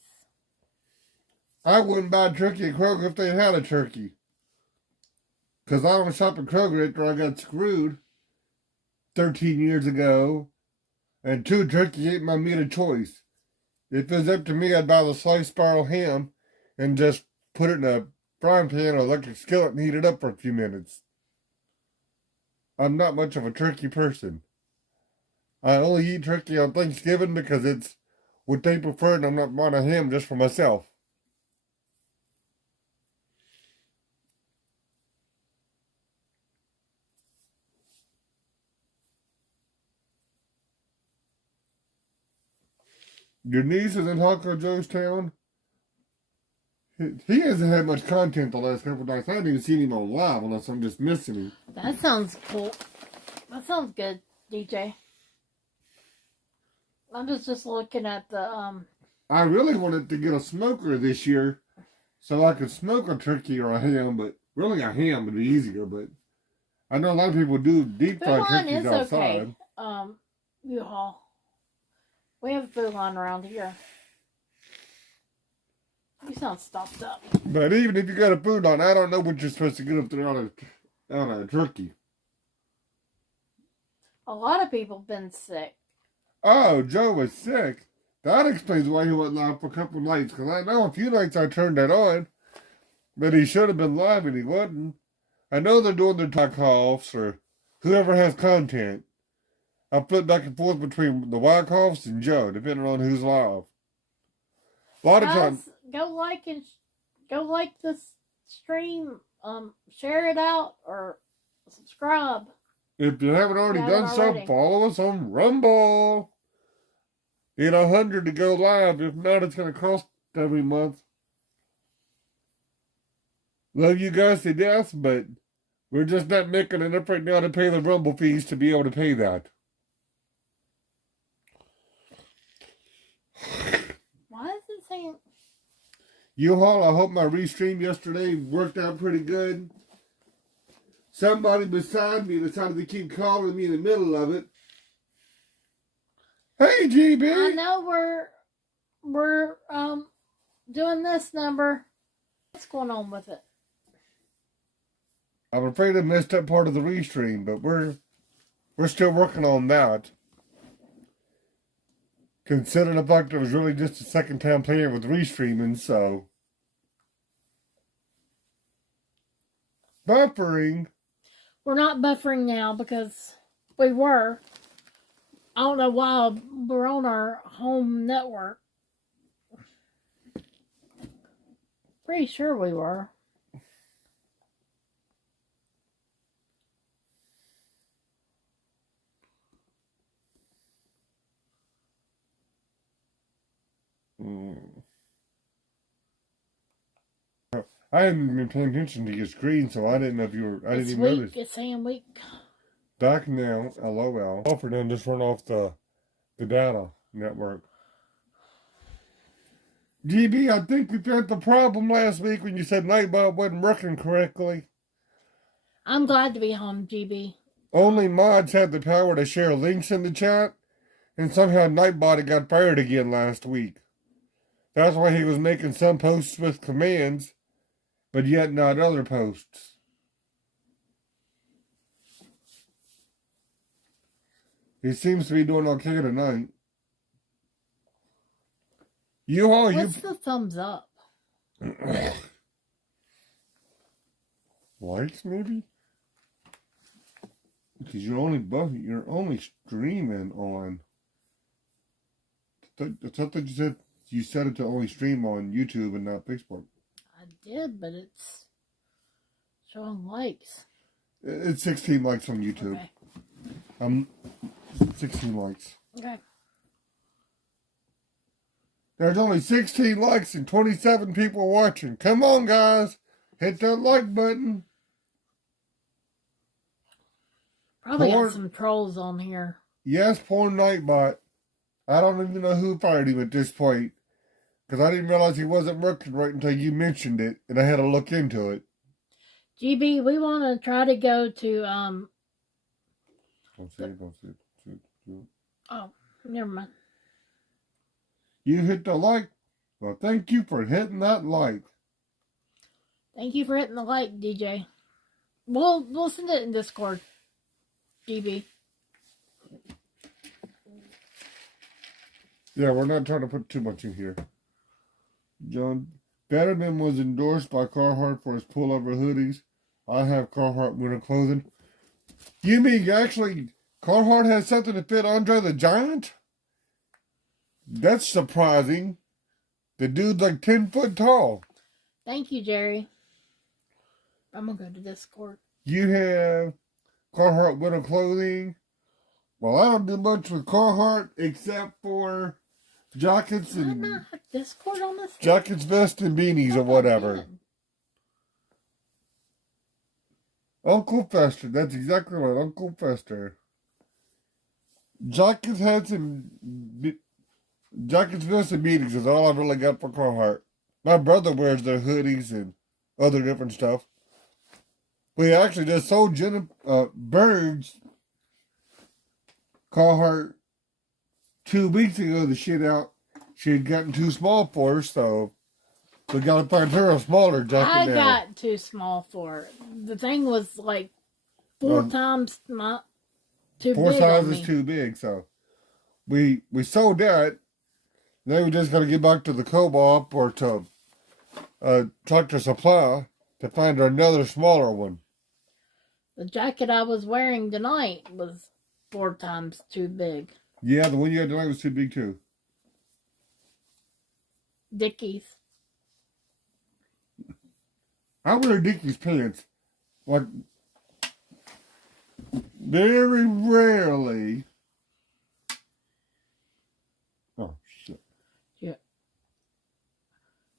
I wouldn't buy a turkey at Kroger if they had a turkey. Because I don't shop at Kroger after I got screwed 13 years ago. And 2, turkey ain't my meat of choice. If it was up to me, I'd buy the sliced spiral ham and just put it in a frying pan or electric skillet and heat it up for a few minutes. I'm not much of a turkey person. I only eat turkey on Thanksgiving because it's what they prefer, and I'm not buying a ham just for myself. Your niece is in Taco Joe's town. He hasn't had much content the last couple of nights. I haven't even seen him on live unless I'm just missing him. That sounds cool. That sounds good, DJ. I'm just looking at the I really wanted to get a smoker this year so I could smoke a turkey or a ham, but really a ham would be easier. But I know a lot of people do deep fry turkeys outside. Okay. U-Haul. We have a food line around here. You sound stuffed up. But even if you got a food line, I don't know what you're supposed to get up there out of a turkey. A lot of people have been sick. Oh, Joe was sick. That explains why he wasn't live for a couple of nights. Because I know a few nights I turned that on. But he should have been live and he wasn't. I know they're doing their talk offs or whoever has content. I flip back and forth between the White House and Joe, depending on who's live. A lot of times, go like this stream, share it out or subscribe. if you haven't already done so, follow us on Rumble. Need 100 to go live. If not, it's going to cost every month. Love you guys to death, but we're just not making enough right now to pay the Rumble fees to be able to pay that. Why is it saying... U-Haul, I hope my restream yesterday worked out pretty good. Somebody beside me decided to keep calling me in the middle of it. Hey, GB! I know we're doing this number. What's going on with it? I'm afraid I missed up part of the restream, but we're still working on that. Considering the fact it was really just a second time playing with restreaming, so. Buffering. We're not buffering now because we were. I don't know why we're on our home network. Pretty sure we were. I hadn't been paying attention to your screen, so I didn't know if you were. I didn't even notice. It's saying weak. Back now, LOL. Offer done just run off the data network. GB, I think we found the problem last week when you said Nightbot wasn't working correctly. I'm glad to be home, GB. Only mods had the power to share links in the chat, and somehow Nightbot got fired again last week. That's why he was making some posts with commands, but yet not other posts. He seems to be doing okay tonight. What's the thumbs up? Likes, maybe? Because you're only streaming on. I thought that you set it to only stream on YouTube and not Facebook. I did, but it's showing likes. It's 16 likes on YouTube. Okay. 16 likes. Okay. There's only 16 likes and 27 people watching. Come on, guys. Hit that like button. Probably got Porn, some trolls on here. yes, Porn Nightbot. I don't even know who fired him at this point. Because I didn't realize he wasn't working right until you mentioned it. And I had to look into it. GB, we want to try to go to, Don't say it, don't say it. Don't say it. oh, never mind. You hit the like. Well, thank you for hitting that like. Thank you for hitting the like, DJ. We'll send it in Discord, GB. Yeah, we're not trying to put too much in here. John Betterman was endorsed by Carhartt for his pullover hoodies. I have Carhartt winter clothing. You mean actually Carhartt has something to fit Andre the Giant? That's surprising. The dude's like 10 foot tall. Thank you, Jerry. I'm going to go to Discord. You have Carhartt winter clothing. Well, I don't do much with Carhartt except for jackets Did I and not have Discord on this? jackets, vests, and beanies or whatever. Uncle Fester, that's exactly right, Uncle Fester. Jackets, hats, and jackets, vests, and beanies is all I've really got for Carhartt. My brother wears their hoodies and other different stuff. We actually just sold Birds Carhartt 2 weeks ago. The shit out. She had gotten too small for her, so we gotta find her a smaller jacket I now. got too small for it. The thing was like four times too Four big on sizes me. too big, so we sold that. Then we just gotta get back to the co-op or to Tractor Supply to find her another smaller one. The jacket I was wearing tonight was 4 times too big. Yeah, the one you had tonight was too big too. Dickies. I wear Dickies pants like very rarely. Oh shit! Yeah.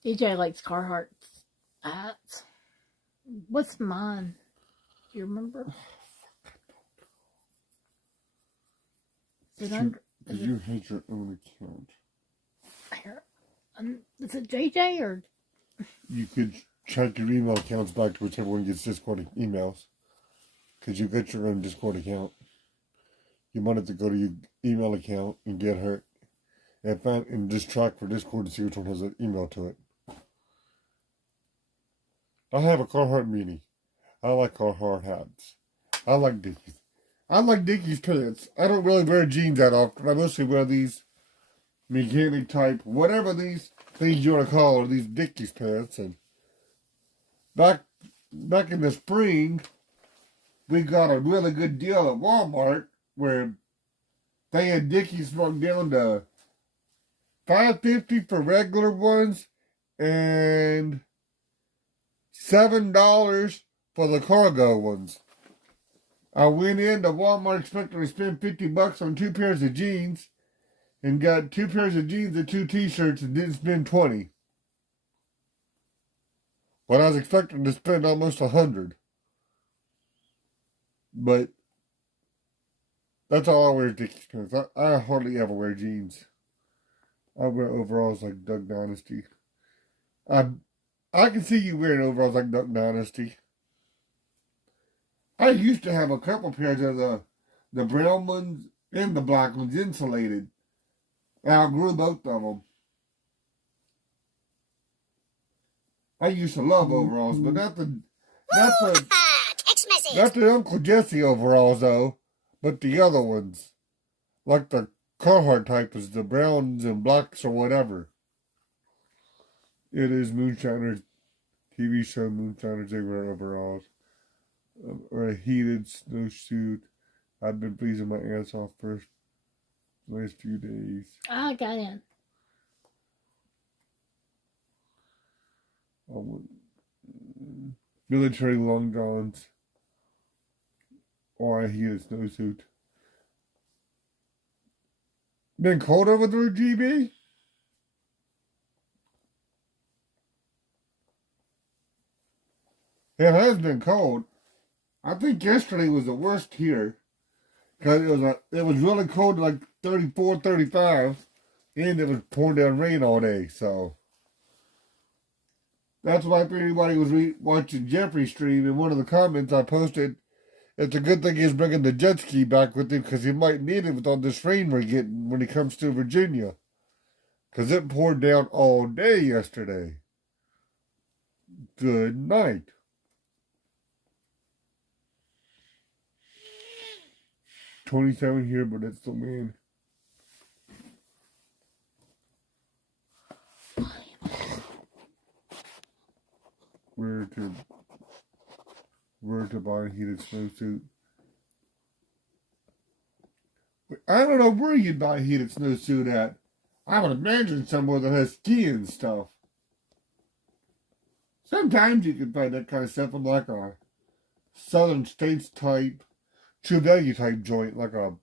DJ likes Carhartt's hats. What's mine? Do you remember? Is You hate your own account. Is it JJ or? You could check your email accounts back to whichever one gets Discord emails. Because you got your own Discord account. You wanted to go to your email account and get her and find and just track for Discord to see which one has an email to it. I have a Carhartt mini. I like Carhartt hats. I like Dickies. I like Dickies pants. I don't really wear jeans that often. I mostly wear these mechanic type, whatever these things you want to call, are these Dickies pants. And back in the spring, we got a really good deal at Walmart where they had Dickies marked down to $5.50 for regular ones and $7 for the cargo ones. I went into Walmart expecting to spend $50 on 2 pairs of jeans and got 2 pairs of jeans and 2 t-shirts and didn't spend $20. When I was expecting to spend almost $100. But that's all I wear is Dickies pants. I hardly ever wear jeans. I wear overalls like Duck Dynasty. I can see you wearing overalls like Duck Dynasty. I used to have a couple pairs of the brown ones and the black ones insulated. I outgrew both of them. I used to love overalls, but not the Uncle Jesse overalls though, but the other ones, like the Carhartt type, is the browns and blacks or whatever. It is Moonshiners TV show. Moonshiners, they wear overalls or a heated snowsuit. I've been freezing my ass off for the last few days. I got in. I want military long johns or a heated snowsuit. Been cold over there, GB? It has been cold. I think yesterday was the worst here. Because it was really cold, like 34, 35, and it was pouring down rain all day. So that's why if anybody was watching Jeffrey's stream, in one of the comments I posted, it's a good thing he's bringing the jet ski back with him because he might need it with all this rain we're getting when he comes to Virginia. Because it poured down all day yesterday. Good night. $27 here, but it's still mean. Where to buy a heated snowsuit? I don't know where you'd buy a heated snowsuit at. I would imagine somewhere that has skiing stuff. Sometimes you can find that kind of stuff in like a Southern States type, True Value type joint, like a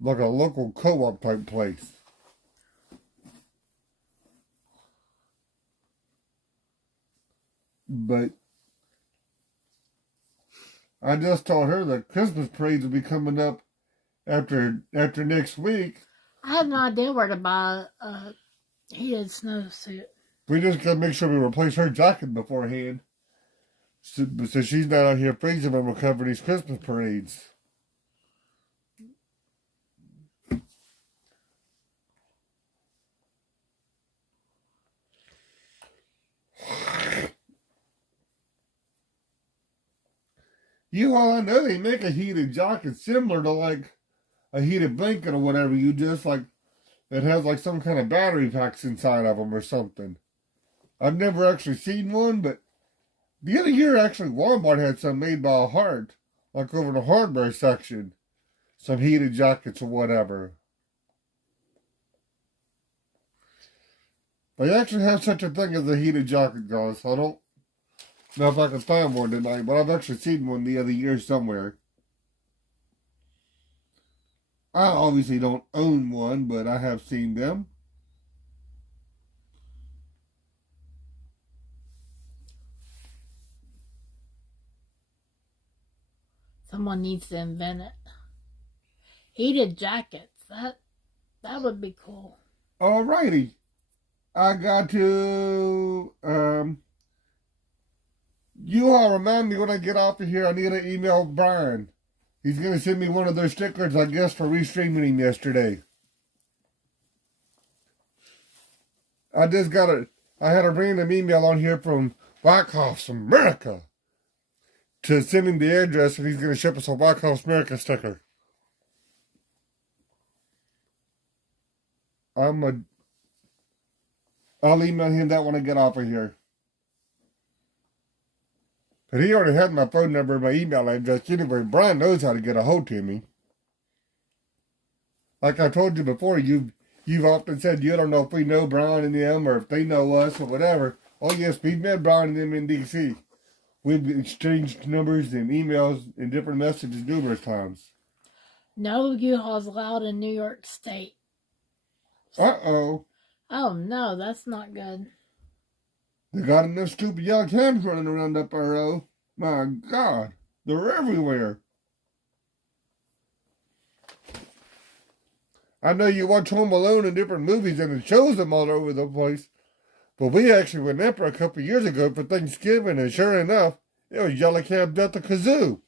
local co-op type place. But I just told her that Christmas parades will be coming up after next week. I have no idea where to buy a heated snowsuit. We just gotta make sure we replace her jacket beforehand, so she's not out here freezing when we're covering these Christmas parades. You all, I know they make a heated jacket similar to like a heated blanket or whatever. You just like, it has like some kind of battery packs inside of them or something. I've never actually seen one, but the other year actually Walmart had some made by a Heart, like over in the hardware section. Some heated jackets or whatever. They actually have such a thing as a heated jacket, guys. I don't know if I can find one tonight, but I've actually seen one the other year somewhere. I obviously don't own one, but I have seen them. Someone needs to invent it. Heated jackets. That would be cool. Alrighty. I got to you all remind me when I get off of here, I need to email Brian. He's going to send me one of their stickers, I guess, for restreaming him yesterday. I had a random email on here from Blackhouse America to send him the address, and he's going to ship us a Blackhouse America sticker. I'll email him that when I get off of here. But he already had my phone number and my email address anyway. Brian knows how to get a hold to me. Like I told you before, you've often said you don't know if we know Brian and them or if they know us or whatever. Oh yes, we've met Brian and them in D.C. We've exchanged numbers and emails and different messages numerous times. No U-Hauls allowed in New York State. Uh-oh. Oh no, that's not good. They got enough stupid young cams running around up our road. My God, they're everywhere. I know you watch Home Alone in different movies and it shows them all over the place. But we actually went there for a couple of years ago for Thanksgiving, and sure enough, it was yellow cabs at the kazoo.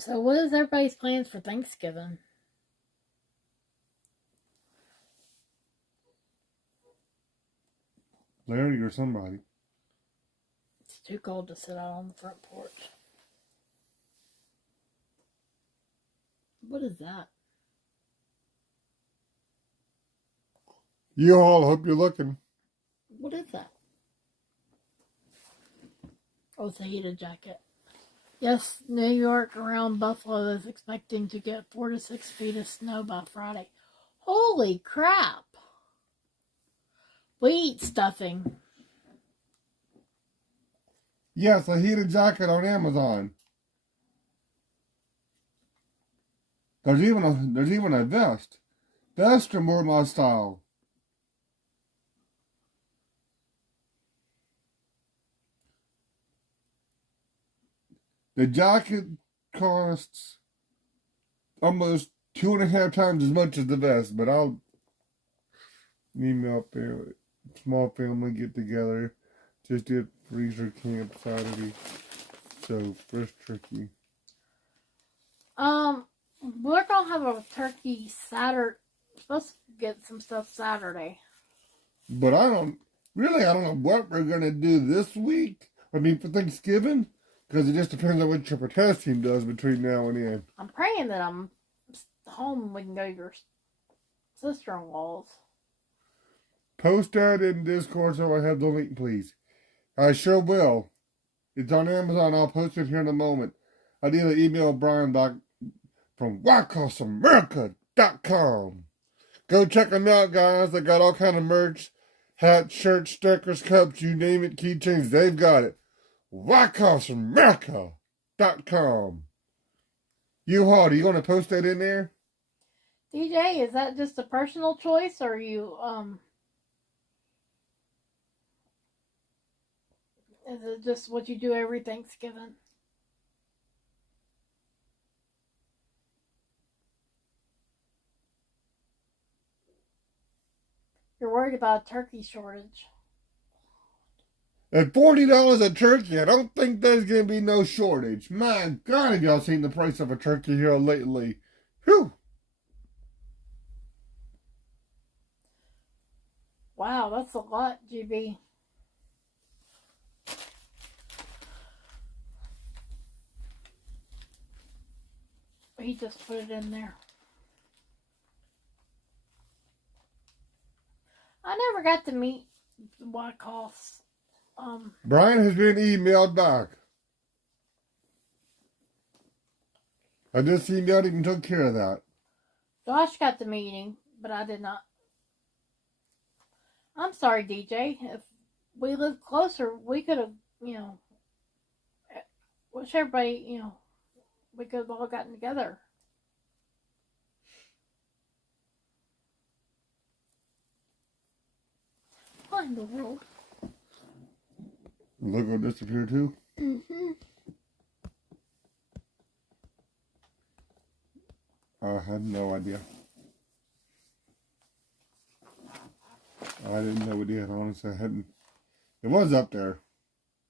So what is everybody's plans for Thanksgiving? Larry or somebody. It's too cold to sit out on the front porch. What is that? You all, hope you're looking. What is that? Oh, it's a heated jacket. Yes, New York around Buffalo is expecting to get 4 to 6 feet of snow by Friday. Holy crap. We eat stuffing. Yes, a heated jacket on Amazon. There's even a vest. Vests are more my style. The jacket costs almost 2.5 times as much as the vest, but I'll email up there. Small family get together. Just did freezer camp Saturday. So fresh turkey. We're gonna have a turkey Saturday. Supposed to get some stuff Saturday. But I don't know what we're gonna do this week. I mean for Thanksgiving. Because it just depends on what your potassium does between now and then. I'm praying that I'm home and we can go to your sister-in-law's. Post that in Discord so I have the link, please. I sure will. It's on Amazon. I'll post it here in a moment. I need to email Brian back from WhiteHouseAmerica.com. Go check them out, guys. They got all kind of merch. Hats, shirts, stickers, cups, you name it, keychains. They've got it. WhiteHouseAmerica.com. You Hard, are you going to post that in there? DJ, is that just a personal choice, or is it just what you do every Thanksgiving? You're worried about a turkey shortage. At $40 a turkey, I don't think there's going to be no shortage. My God, have y'all seen the price of a turkey here lately? Whew. Wow, that's a lot, GB. He just put it in there. I never got to meet White House. Brian has been emailed back. I just emailed him and took care of that. Josh got the meeting, but I did not. I'm sorry, DJ. If we lived closer, we could have, wish everybody, we could have all gotten together. What in the world? The logo disappeared too? Mm-hmm. I had no idea. I didn't know it yet, honestly. I hadn't. It was up there.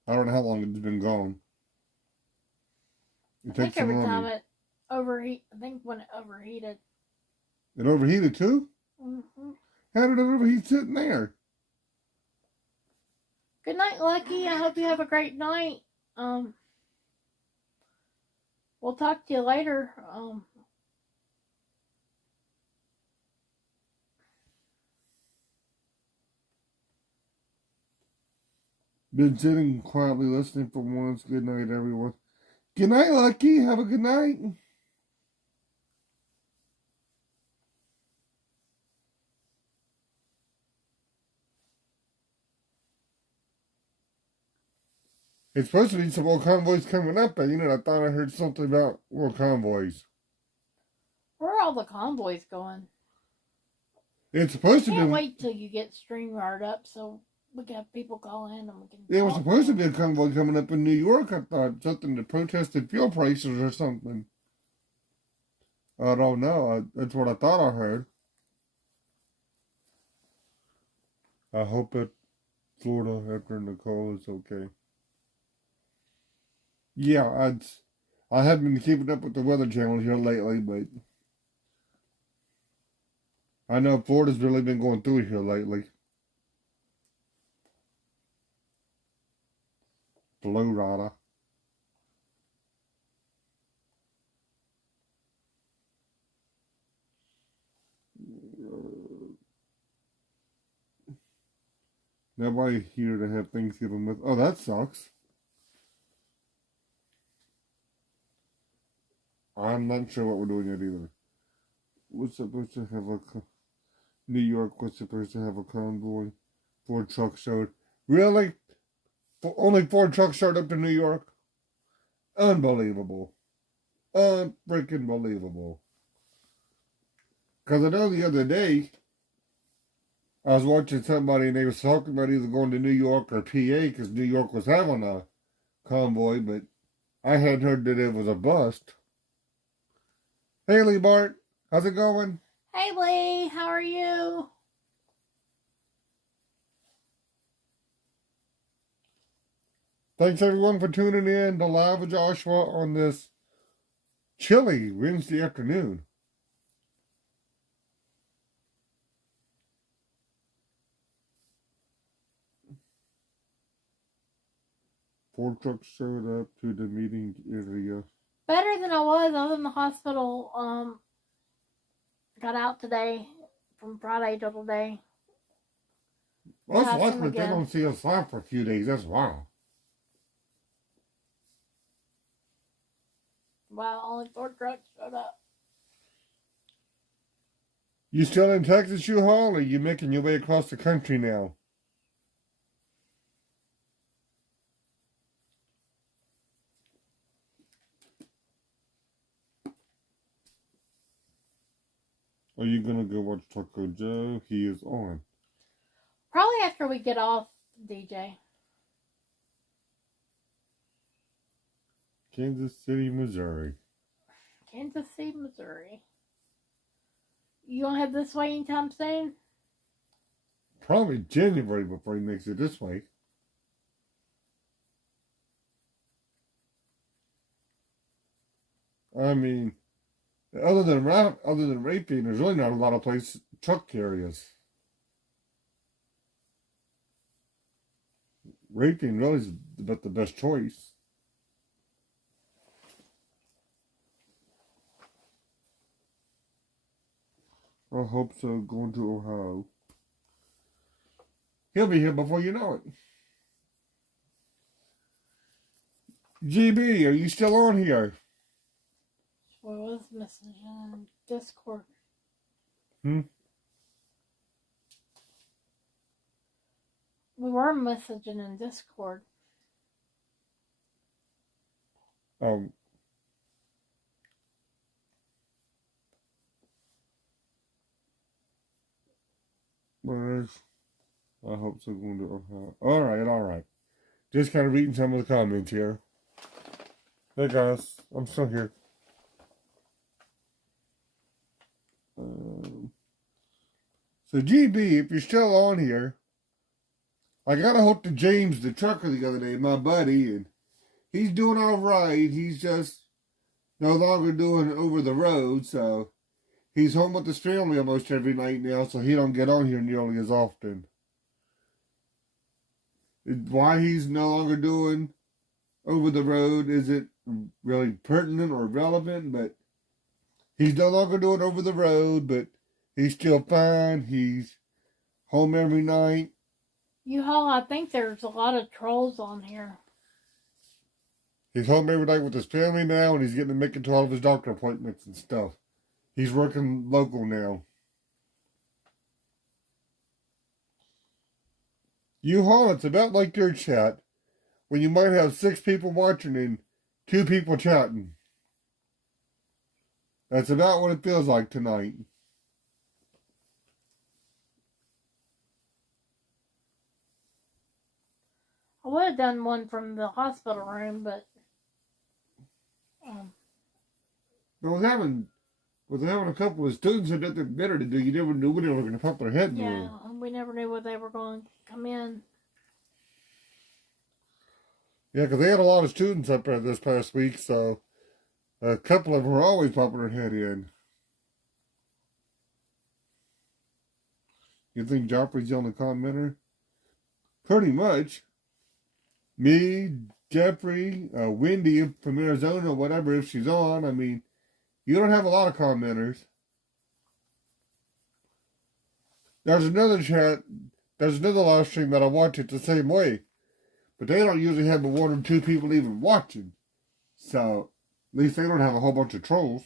I don't know how long it's been gone. I think every time it overheat, I think when it overheated. It overheated too? Mm-hmm. How did it overheat sitting there? Good night, Lucky. I hope you have a great night. We'll talk to you later. Been sitting quietly listening for once. Good night, everyone. Good night, Lucky. Have a good night. It's supposed to be some more convoys coming up, but I thought I heard something about more convoys. Where are all the convoys going? It's supposed to be. Can't wait till you get StreamYard up so we can have people call in and we can. There was supposed to be a convoy coming up in New York. I thought something to protest the fuel prices or something. I don't know. That's what I thought I heard. I hope that Florida after Nicole is okay. Yeah, I haven't been keeping up with the weather channels here lately, but I know Florida's really been going through it here lately. Florida. Nobody here to have Thanksgiving with. Oh, that sucks. I'm not sure what we're doing yet either. We're supposed to have a New York was supposed to have a convoy. 4 trucks showed. Really? Only 4 trucks showed up to New York? Unbelievable. Unfreaking believable. Because I know the other day, I was watching somebody and they was talking about either going to New York or PA because New York was having a convoy, but I hadn't heard that it was a bust. Hey, Lee Bart, how's it going? Hey, Lee, how are you? Thanks everyone for tuning in to Live with Joshua on this chilly Wednesday afternoon. Four trucks showed up to the meeting area. Better than I was. I was in the hospital. Got out today from Friday till today. Well, that's lucky if they don't see us live for a few days. That's wild. Wow, only 4 trucks showed up. You still in Texas, U-Haul, or you making your way across the country now? Are you gonna go watch Taco Joe? He is on. Probably after we get off, DJ. Kansas City, Missouri. Kansas City, Missouri. You gonna head this way anytime soon? Probably January before he makes it this way. I mean, other than raping, there's really not a lot of truck carriers. Raping really is about the best choice. I hope so, going to Ohio. He'll be here before you know it. GB, are you still on here? What was messaging in Discord? Hmm? We were messaging in Discord. I hope so, going to Ohio. Alright. Just kind of reading some of the comments here. Hey guys, I'm still here. So GB, if you're still on here, I got a hold to James, the trucker, the other day, my buddy, and he's doing all right. He's just no longer doing over the road, so he's home with his family almost every night now, so he don't get on here nearly as often. Why he's no longer doing over the road isn't really pertinent or relevant, but he's no longer doing over the road, but he's still fine. He's home every night. U-Haul, I think there's a lot of trolls on here. He's home every night with his family now, and he's getting to make it to all of his doctor appointments and stuff. He's working local now. U-Haul, it's about like your chat, when you might have 6 people watching and 2 people chatting. That's about what it feels like tonight. I would have done one from the hospital room, but With having a couple of students had nothing better to do, you never knew when they were going to pop their head in the room. yeah, we never knew where they were going to come in. Yeah, because they had a lot of students up there this past week, so a couple of them were always popping their head in. You think Joffrey's the only commenter? Pretty much. Me, Jeffrey, Wendy from Arizona, whatever, if she's on. I mean, you don't have a lot of commenters. There's another live stream that I watch it the same way. But they don't usually have but 1 or 2 people even watching. So, at least they don't have a whole bunch of trolls.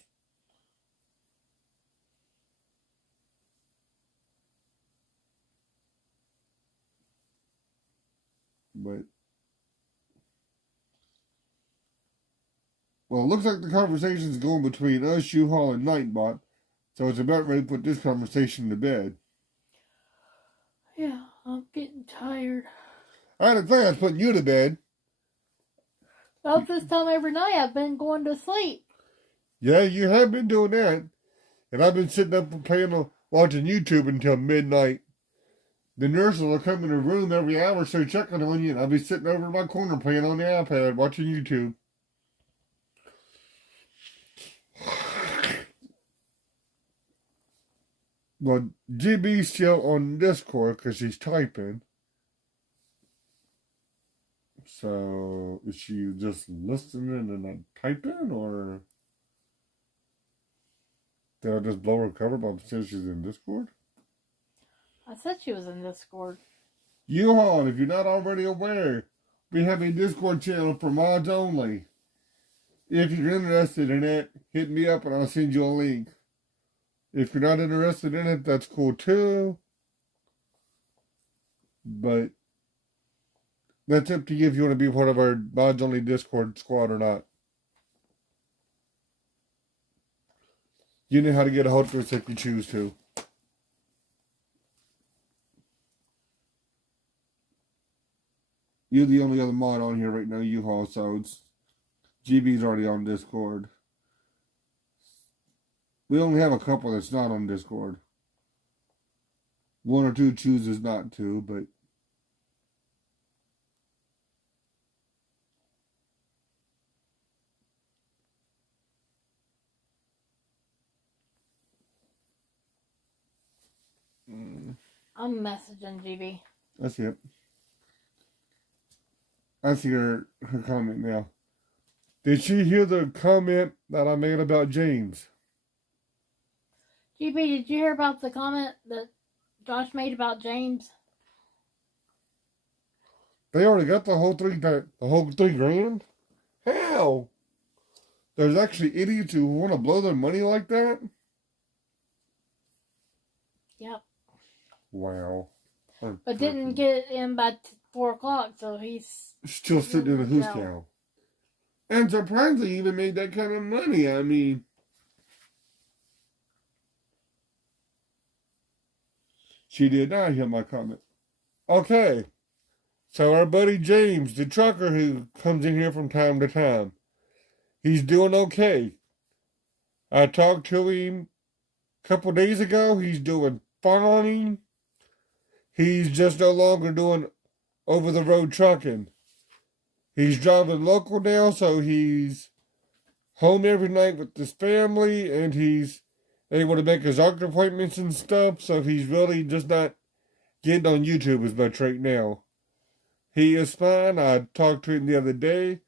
but well, it looks like the conversation's going between us, U-Haul, and Nightbot, so it's about ready to put this conversation to bed. Yeah, I'm getting tired. I had a plan putting you to bed. About this time every night I've been going to sleep. Yeah, you have been doing that. And I've been sitting up and watching YouTube until midnight. The nurses will come in the room every hour or so checking on you, and I'll be sitting over in my corner playing on the iPad watching YouTube. Well, GB's still on Discord because she's typing. So, is she just listening and not typing, or did I just blow her cover by saying she's in Discord? I said she was in Discord. U-Haul, if you're not already aware, we have a Discord channel for mods only. If you're interested in it, hit me up and I'll send you a link. If you're not interested in it, that's cool too. But that's up to you if you want to be part of our mods only Discord squad or not. You know how to get a hold of us if you choose to. You're the only other mod on here right now, U-Haul, so it's GB's already on Discord. We only have a couple that's not on Discord. One or two chooses not to, but I'm messaging GB. that's it. I see her comment now. Did she hear the comment that I made about James? GB, did you hear about the comment that Josh made about James? They already got the whole $3,000? How? There's actually idiots who want to blow their money like that? Yep. Wow. But didn't get it in by 4 o'clock, so he's still sitting in a hoose cow. And surprisingly, even made that kind of money. I mean, she did not hear my comment. Okay. So our buddy James, the trucker who comes in here from time to time, he's doing okay. I talked to him a couple days ago. He's doing fine. He's just no longer doing over-the-road trucking. He's driving local now, so he's home every night with his family, and he's able to make his doctor appointments and stuff, so he's really just not getting on YouTube as much right now. He is fine. I talked to him the other day.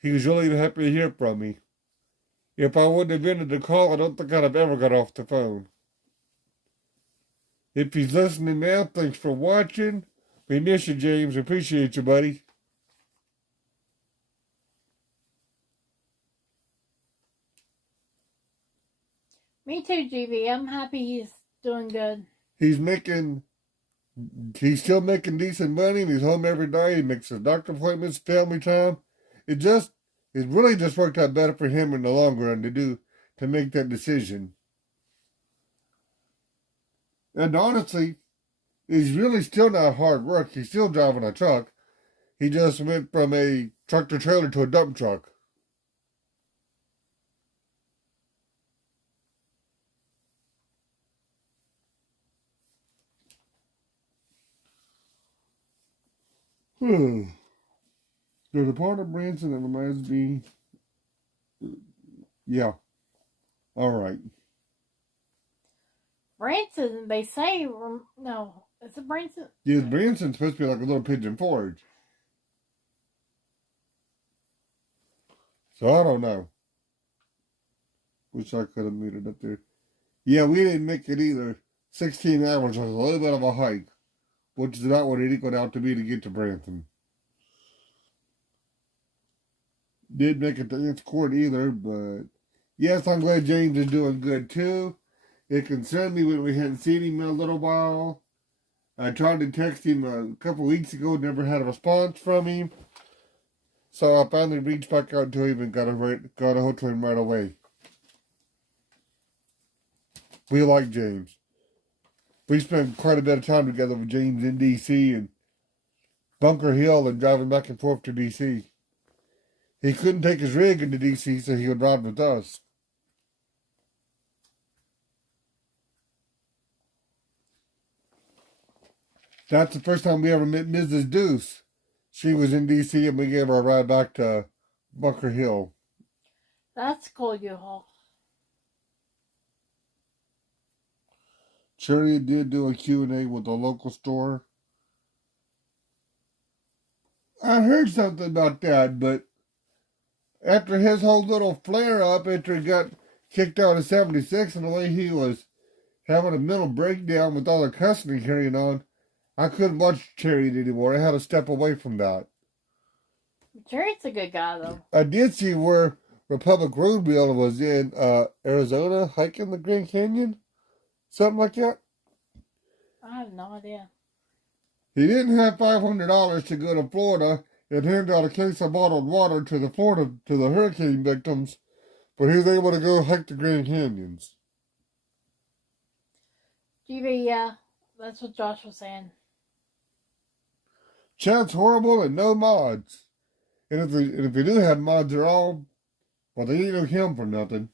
He was really happy to hear from me. If I wouldn't have ended the call, I don't think I'd have ever got off the phone. If he's listening now, thanks for watching. We miss you, James. Appreciate you, buddy. Me too, GB. I'm happy he's doing good. He's still making decent money, and he's home every day. He makes his doctor appointments, family time. It really just worked out better for him in the long run to make that decision. And honestly, it's really still not hard work. He's still driving a truck. He just went from a tractor trailer to a dump truck. There's a part of Branson that reminds me. Yeah. All right. Branson, they say, no, is it Branson? Yeah, Branson's supposed to be like a little Pigeon Forge. So I don't know. Wish I could have made it up there. Yeah, we didn't make it either. 16 hours was a little bit of a hike, which is about what it equaled out to be to get to Branson. Didn't make it to its court either, but yes, I'm glad James is doing good too. It concerned me when we hadn't seen him in a little while. I tried to text him a couple weeks ago, never had a response from him. So I finally reached back out to him and got a hold to him right away. We like James. We spent quite a bit of time together with James in D.C. and Bunker Hill and driving back and forth to D.C. He couldn't take his rig into D.C., so he would ride with us. That's the first time we ever met Mrs. Deuce. She was in D.C. and we gave her a ride back to Bunker Hill. That's cool, U-Haul. Cherry did do a Q&A with the local store. I heard something about that, but after his whole little flare-up, after he got kicked out of 76 and the way he was having a mental breakdown with all the cussing carrying on, I couldn't watch Cherry anymore. I had to step away from that. Cherry's a good guy, though. I did see where Republic Roadwheel was in Arizona hiking the Grand Canyon. Something like that. I have no idea. He didn't have $500 to go to Florida and hand out a case of bottled water to the hurricane victims, but he was able to go hike the Grand Canyons. GB, yeah, that's what Josh was saying. Chat's horrible and no mods. And if they do have mods, they're all, well, they ain't no him for nothing.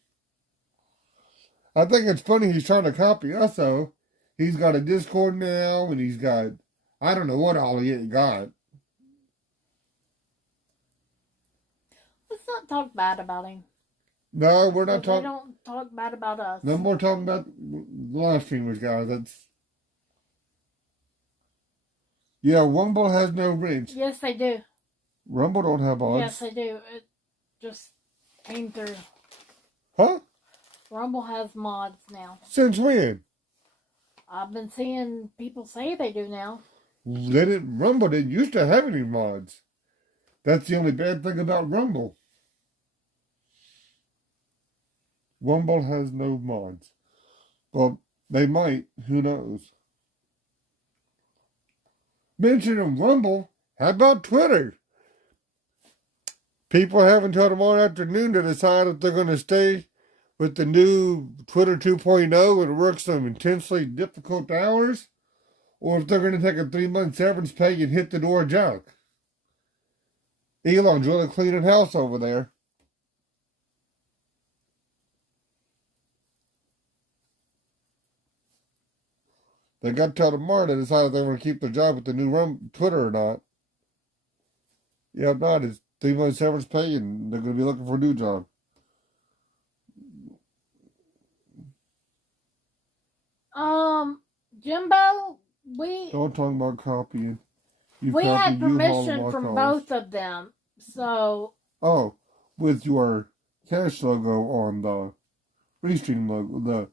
I think it's funny he's trying to copy us, though. He's got a Discord now, and he's got, I don't know what all he ain't got. Let's not talk bad about him. No, we're not talking. They don't talk bad about us. No more talking about the live streamers, guys. That's. Yeah, Rumble has no wrench. Yes, they do. Rumble don't have odds. Yes, they do. It just came through. Huh? Rumble has mods now. Since when? I've been seeing people say they do now. Rumble didn't used to have any mods. That's the only bad thing about Rumble. Rumble has no mods. Well, they might. Who knows? Mentioning Rumble, how about Twitter? People have until tomorrow afternoon to decide if they're going to stay with the new Twitter 2.0 and work some intensely difficult hours, or if they're going to take a 3-month severance pay and hit the door junk. Elon's really cleaning house over there. They got till tomorrow to decide if they want to keep their job with the new Twitter or not. Yeah, if not, it's 3 months severance pay and they're going to be looking for a new job. Jimbo, Don't talk about copying. We had permission from both of them, so. Oh, with your cash logo on the Restream logo.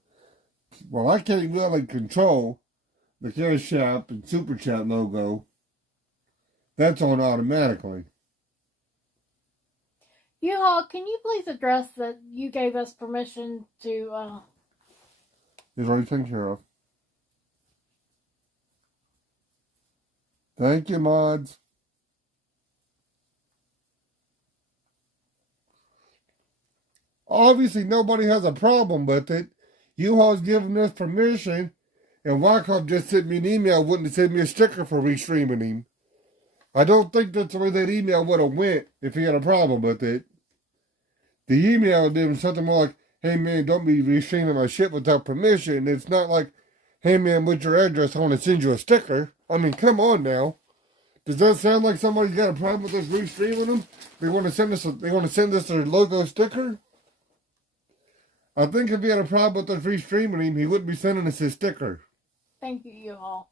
Well, I can't really control the Cash App and Super Chat logo. That's on automatically. U-Haul, can you please address that you gave us permission to, It's already taken care of. Thank you, mods. Obviously, nobody has a problem with it. U-Haul's giving us permission, and Wyckoff just sent me an email, wouldn't have sent me a sticker for restreaming him. I don't think that's the way that email would have went if he had a problem with it. The email would have been something more like, hey man, don't be restreaming my shit without permission. It's not like, hey man, what's your address? I want to send you a sticker. I mean, come on now. Does that sound like somebody's got a problem with us restreaming them? They want to send us their logo sticker? I think if he had a problem with us restreaming him, he wouldn't be sending us his sticker. Thank you, U-Haul.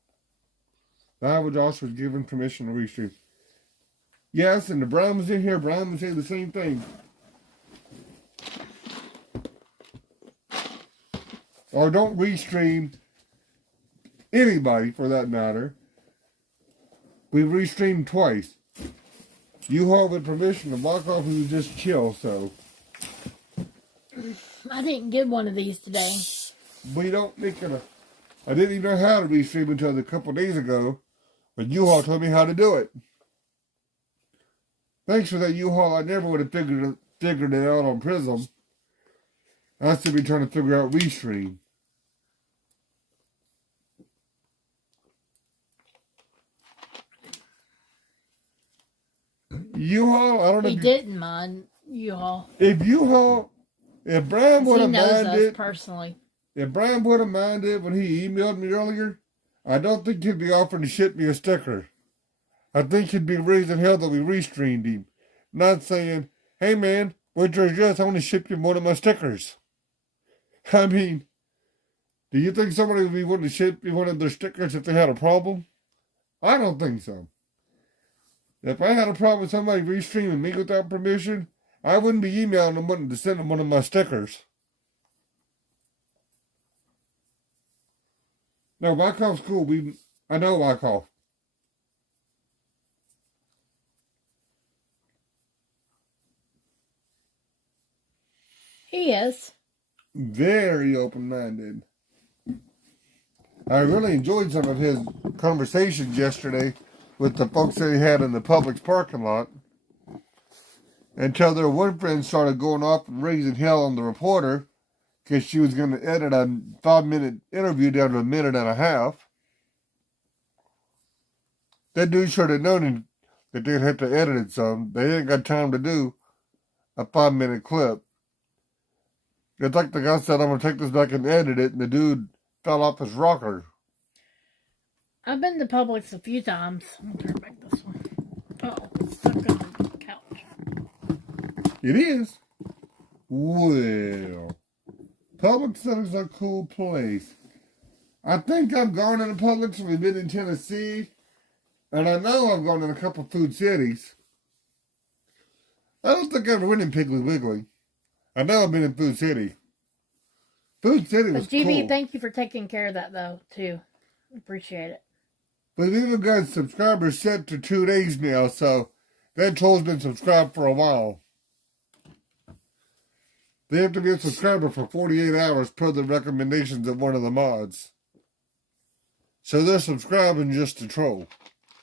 Josh was given permission to restream. Yes, and the Brown was in here. Brown was saying the same thing. Or don't restream anybody, for that matter. We restreamed twice. U-Haul with permission, and Wyckoff who was just chill, so. I didn't get one of these today. We don't make it a I didn't even know how to restream until a couple days ago, but U-Haul told me how to do it. Thanks for that, U-Haul. I never would have figured it out on Prism. I still be trying to figure out Restream. U-Haul, I don't know. He didn't mind U-Haul. If Brian would He have knows us minded, personally. if Brian would have minded when he emailed me earlier, I don't think he'd be offering to ship me a sticker. I think he'd be raising hell that we restreamed him. Not saying, hey man, where's your address? I want to ship you one of my stickers. I mean, do you think somebody would be willing to ship you one of their stickers if they had a problem? I don't think so. If I had a problem with somebody restreaming me without permission, I wouldn't be emailing them wanting to send them one of my stickers. No, Wyckoff's cool. I know Wyckoff. He is. Very open-minded. I really enjoyed some of his conversations yesterday with the folks that he had in the Publix parking lot. Until their one friend started going off and raising hell on the reporter because she was going to edit a 5-minute interview down to a minute and a half. That dude should have known that they'd have to edit it some. They ain't got time to do a 5-minute clip. It's like the guy said, I'm going to take this back and edit it, and the dude fell off his rocker. I've been to Publix a few times. I'll turn back this one. Oh, it's stuck on the couch. It is. Well, Publix is a cool place. I think I've gone in a Publix when we've been in Tennessee, and I know I've gone in a couple food cities. I don't think I ever went in Piggly Wiggly. I know I've been in Food City. Food City was GB, cool. thank you for taking care of that, though, too. Appreciate it. We've even got subscribers set to 2 days now, so that troll's been subscribed for a while. They have to be a subscriber for 48 hours per the recommendations of one of the mods. So they're subscribing just to troll.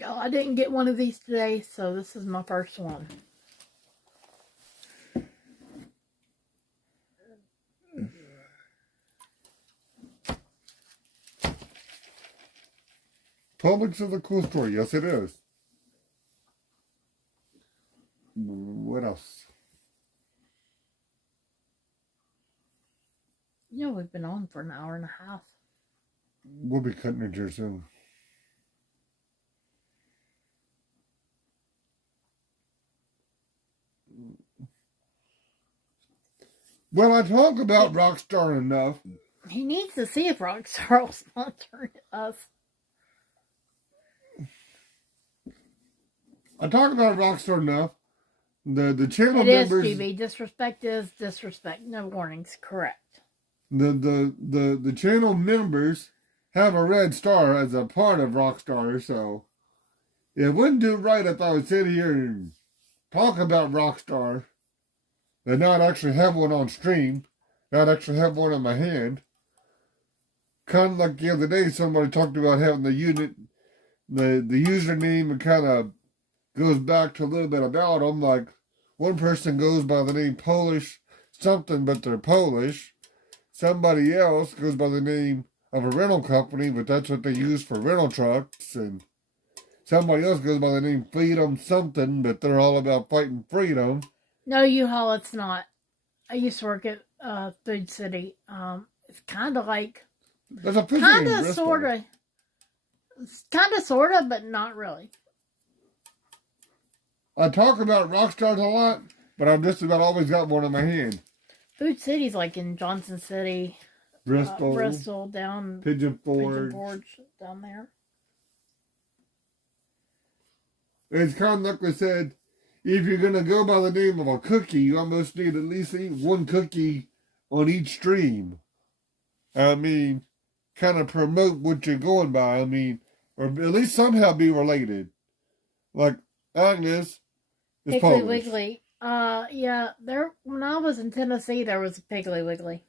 Y'all, I didn't get one of these today, so this is my first one. Publix is a cool store. Yes, it is. What else? You know, we've been on for an hour and a half. We'll be cutting it here soon. Well, I talk about Rockstar enough. He needs to see if Rockstar will sponsor us. I talk about Rockstar enough. The channel It is, members. GB. Disrespect is disrespect. No warnings. Correct. The channel members have a red star as a part of Rockstar, so it wouldn't do right if I would sit here and talk about Rockstar and not actually have one on stream, not actually have one in my hand. Kind of like the other day, somebody talked about having the username, and kind of goes back to a little bit about them. Like, one person goes by the name Polish something, but they're Polish. Somebody else goes by the name of a rental company, but that's what they use for rental trucks. And somebody else goes by the name Freedom something, but they're all about fighting freedom. No, U-Haul, it's not. I used to work at Food City. It's kind of like... There's a Food City in Kind of, Bristol. sort of. Kind of, sort of, but not really. I talk about Rockstars a lot, but I've just about always got one in my hand. Food City's like in Johnson City, Bristol, down Pigeon Pigeon Forge. Forge, down there. It's kind of like I said, if you're going to go by the name of a cookie, you almost need at least eat one cookie on each stream. I mean, kind of promote what you're going by. I mean, or at least somehow be related. Like Agnes is Piggly Polish. Wiggly. Yeah, there. When I was in Tennessee, there was a Piggly Wiggly.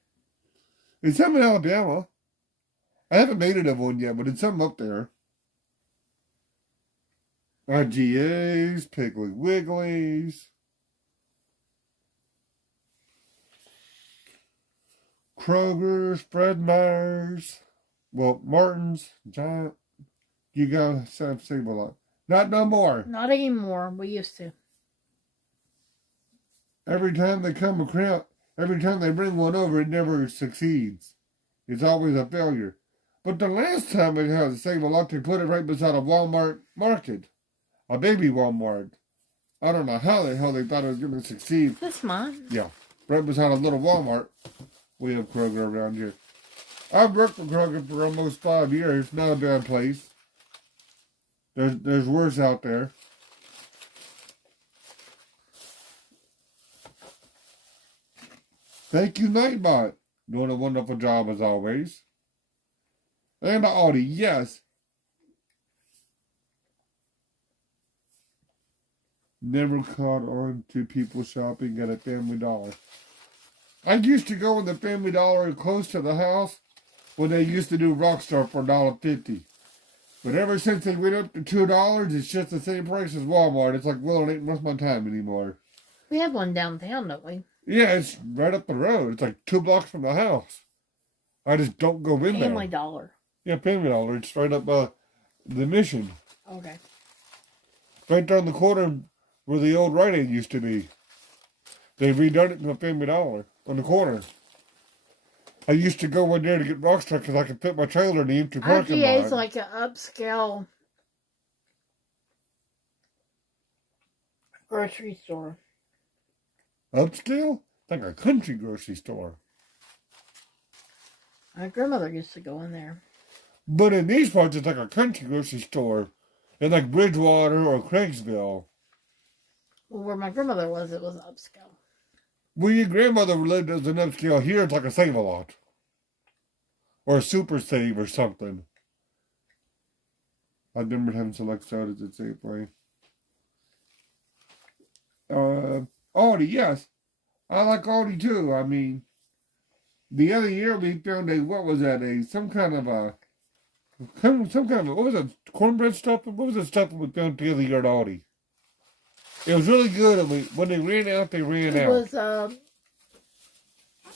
It's in Alabama. I haven't made it of one yet, but it's something up there. IGAs, Piggly Wigglies, Kroger's, Fred Meyer's, well, Martin's, Giant. You gotta save a lot. Not no more. Not anymore. We used to. Every time they come across, every time they bring one over, it never succeeds. It's always a failure. But the last time they had to save a lot, they put it right beside a Walmart market. A baby Walmart. I don't know how the hell they thought it was going to succeed. Is this mine? Yeah. Right beside a little Walmart. We have Kroger around here. I've worked for Kroger for almost 5 years. Not a bad place. There's worse out there. Thank you, Nightbot. Doing a wonderful job as always. And the Audi, yes. Never caught on to people shopping at a Family Dollar. I used to go in the Family Dollar close to the house when they used to do Rockstar for $1.50. But ever since they went up to $2, it's just the same price as Walmart. It's like, well, it ain't worth my time anymore. We have one downtown, don't we? Yeah, it's right up the road. It's like 2 blocks from the house. I just don't go in there. Family Dollar. Yeah, Family Dollar. It's right up the Mission. Okay. Right down the corner where the old Rite Aid used to be. They redone it to a Family Dollar on the corner. I used to go in there to get Rockstar because I could fit my trailer in the empty parking lot. IGA's like an upscale grocery store. Upscale? Like a country grocery store. My grandmother used to go in there. But in these parts, it's like a country grocery store. In like Bridgewater or Craigsville. Well, where my grandmother was, it was upscale. Where your grandmother lived as an upscale, here it's like a Save-A-Lot. Or a Super Save or something. I remember having select sodas at Safeway. Aldi, yes. I like Aldi too. I mean, the other year we found what was that? Some kind of, what was it? Cornbread stuff? What was the stuff we found the other year at Aldi? It was really good, and when they ran out, they ran out.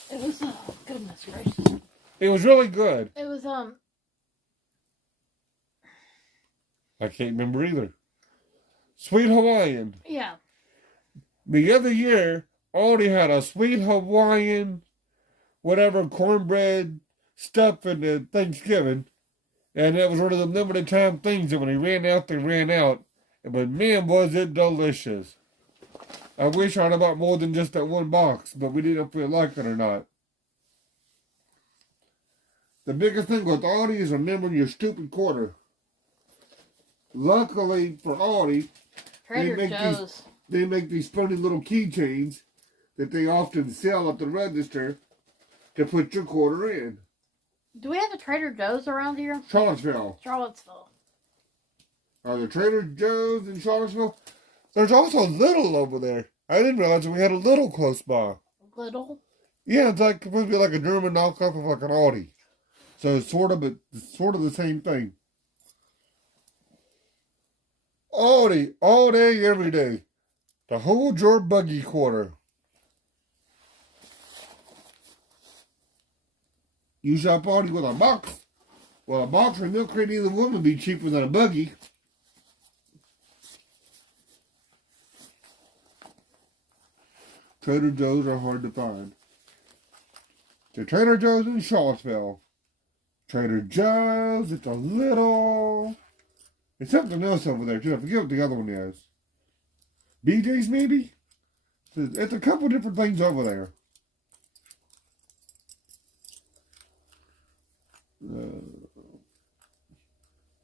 Goodness gracious. It was really good. It was, I can't remember either. Sweet Hawaiian. Yeah. The other year, Aldi had a Sweet Hawaiian, whatever, cornbread stuff in the Thanksgiving. And it was one of the limited time things that when they ran out, they ran out. But man, was it delicious. I wish I'd have bought more than just that one box, but we didn't feel like it or not. The biggest thing with Aldi is remembering your stupid quarter. Luckily for Aldi, they make these funny little keychains that they often sell at the register to put your quarter in. Do we have a Trader Joe's around here? Charlottesville. Are there Trader Joe's in Charlottesville? There's also Little over there. I didn't realize we had a Little close by. Little? Yeah, it's like supposed to be like a German knockoff of like an Aldi. So it's sort of the same thing. Aldi, all day, every day. To hold your buggy quarter. You shop Aldi with a box. Well, a box or a milk crate either one would be cheaper than a buggy. Trader Joe's are hard to find. The Trader Joe's in Charlottesville. Trader Joe's, it's a little... It's something else over there, too. I forget what the other one is. BJ's, maybe? It's a couple different things over there.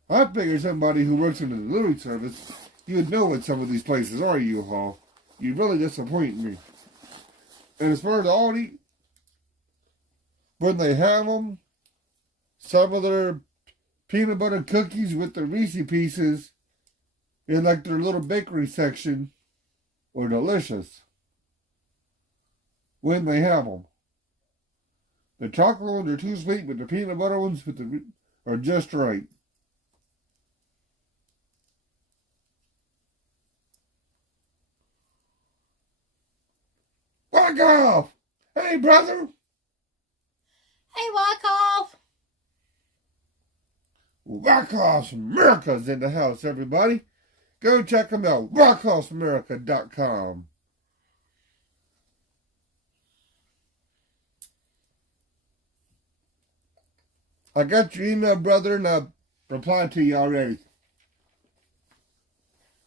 I figure somebody who works in the delivery service, you would know what some of these places are, U-Haul. You really disappoint me. And as far as Aldi, when they have them, some of their peanut butter cookies with the Reese Pieces in like their little bakery section are delicious. When they have them. The chocolate ones are too sweet, but the peanut butter ones with the or just right? Back off! Hey, brother! Hey, Wyckoff! Wyckoff's America's in the house, everybody. Go check them out. WyckoffsAmerica.com. I got your email, brother, and I replied to you already.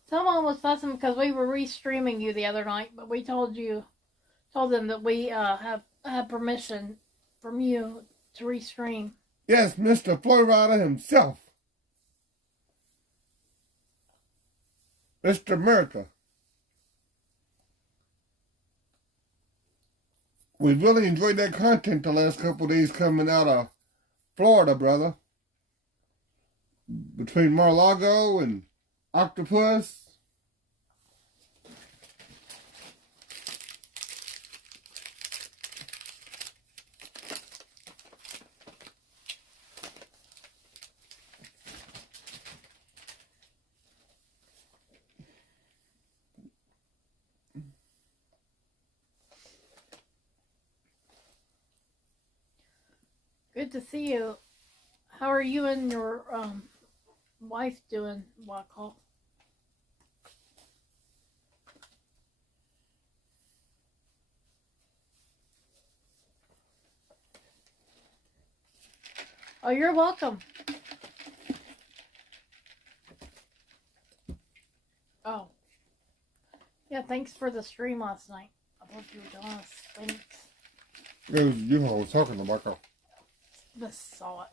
Someone was fussing because we were restreaming you the other night, but we told them that we have permission from you to restream. Yes, Mr. Florida himself. Mr. America. We've really enjoyed that content the last couple of days coming out of Florida, brother. Between Mar-a-Lago and Octopus. Good to see you. How are you and your wife doing, Wyckoff? Oh, you're welcome. Oh. Yeah, thanks for the stream last night. I love you, Jonas. Thanks. It was you I was talking to, Michael. Just saw it.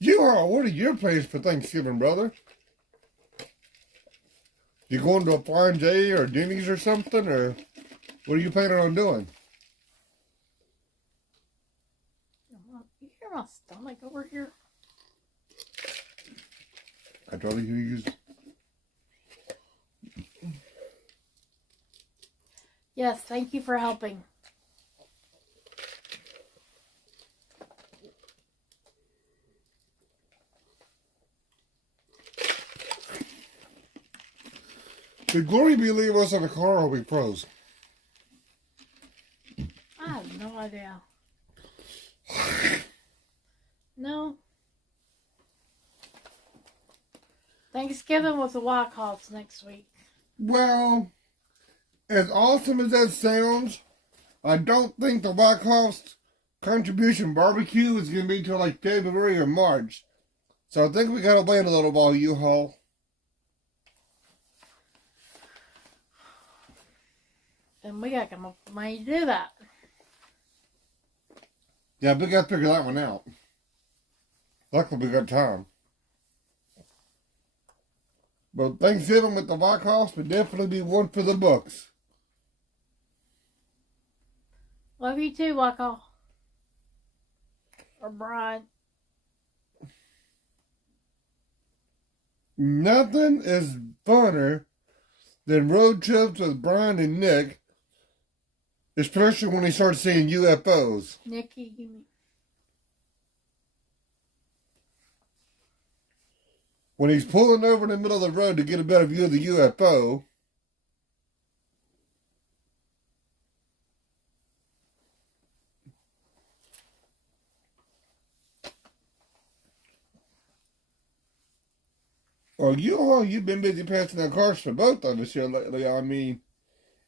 You are, what are your plans for Thanksgiving, brother? You going to a Flying J or Denny's or something, or what are you planning on doing? You hear my stomach over here? I'd rather you use. Yes, thank you for helping. Did Glory be leave us in the car or we froze? I have no idea. No. Thanksgiving with the Wyckoffs next week. Well, as awesome as that sounds, I don't think the Wyckoffs contribution barbecue is going to be till like February or March. So I think we got to wait a little while, U-Haul. And we got to come up with money to do that. Yeah, we got to figure that one out. Luckily, we got time. But Thanksgiving with the Wyckoffs would definitely be one for the books. Love you too, Wyckoff. Or Brian. Nothing is funner than road trips with Brian and Nick, especially when he starts seeing UFOs. Nikki, you mean? When he's pulling over in the middle of the road to get a better view of the UFO, well, you've been busy passing out cars for both of us here lately. I mean,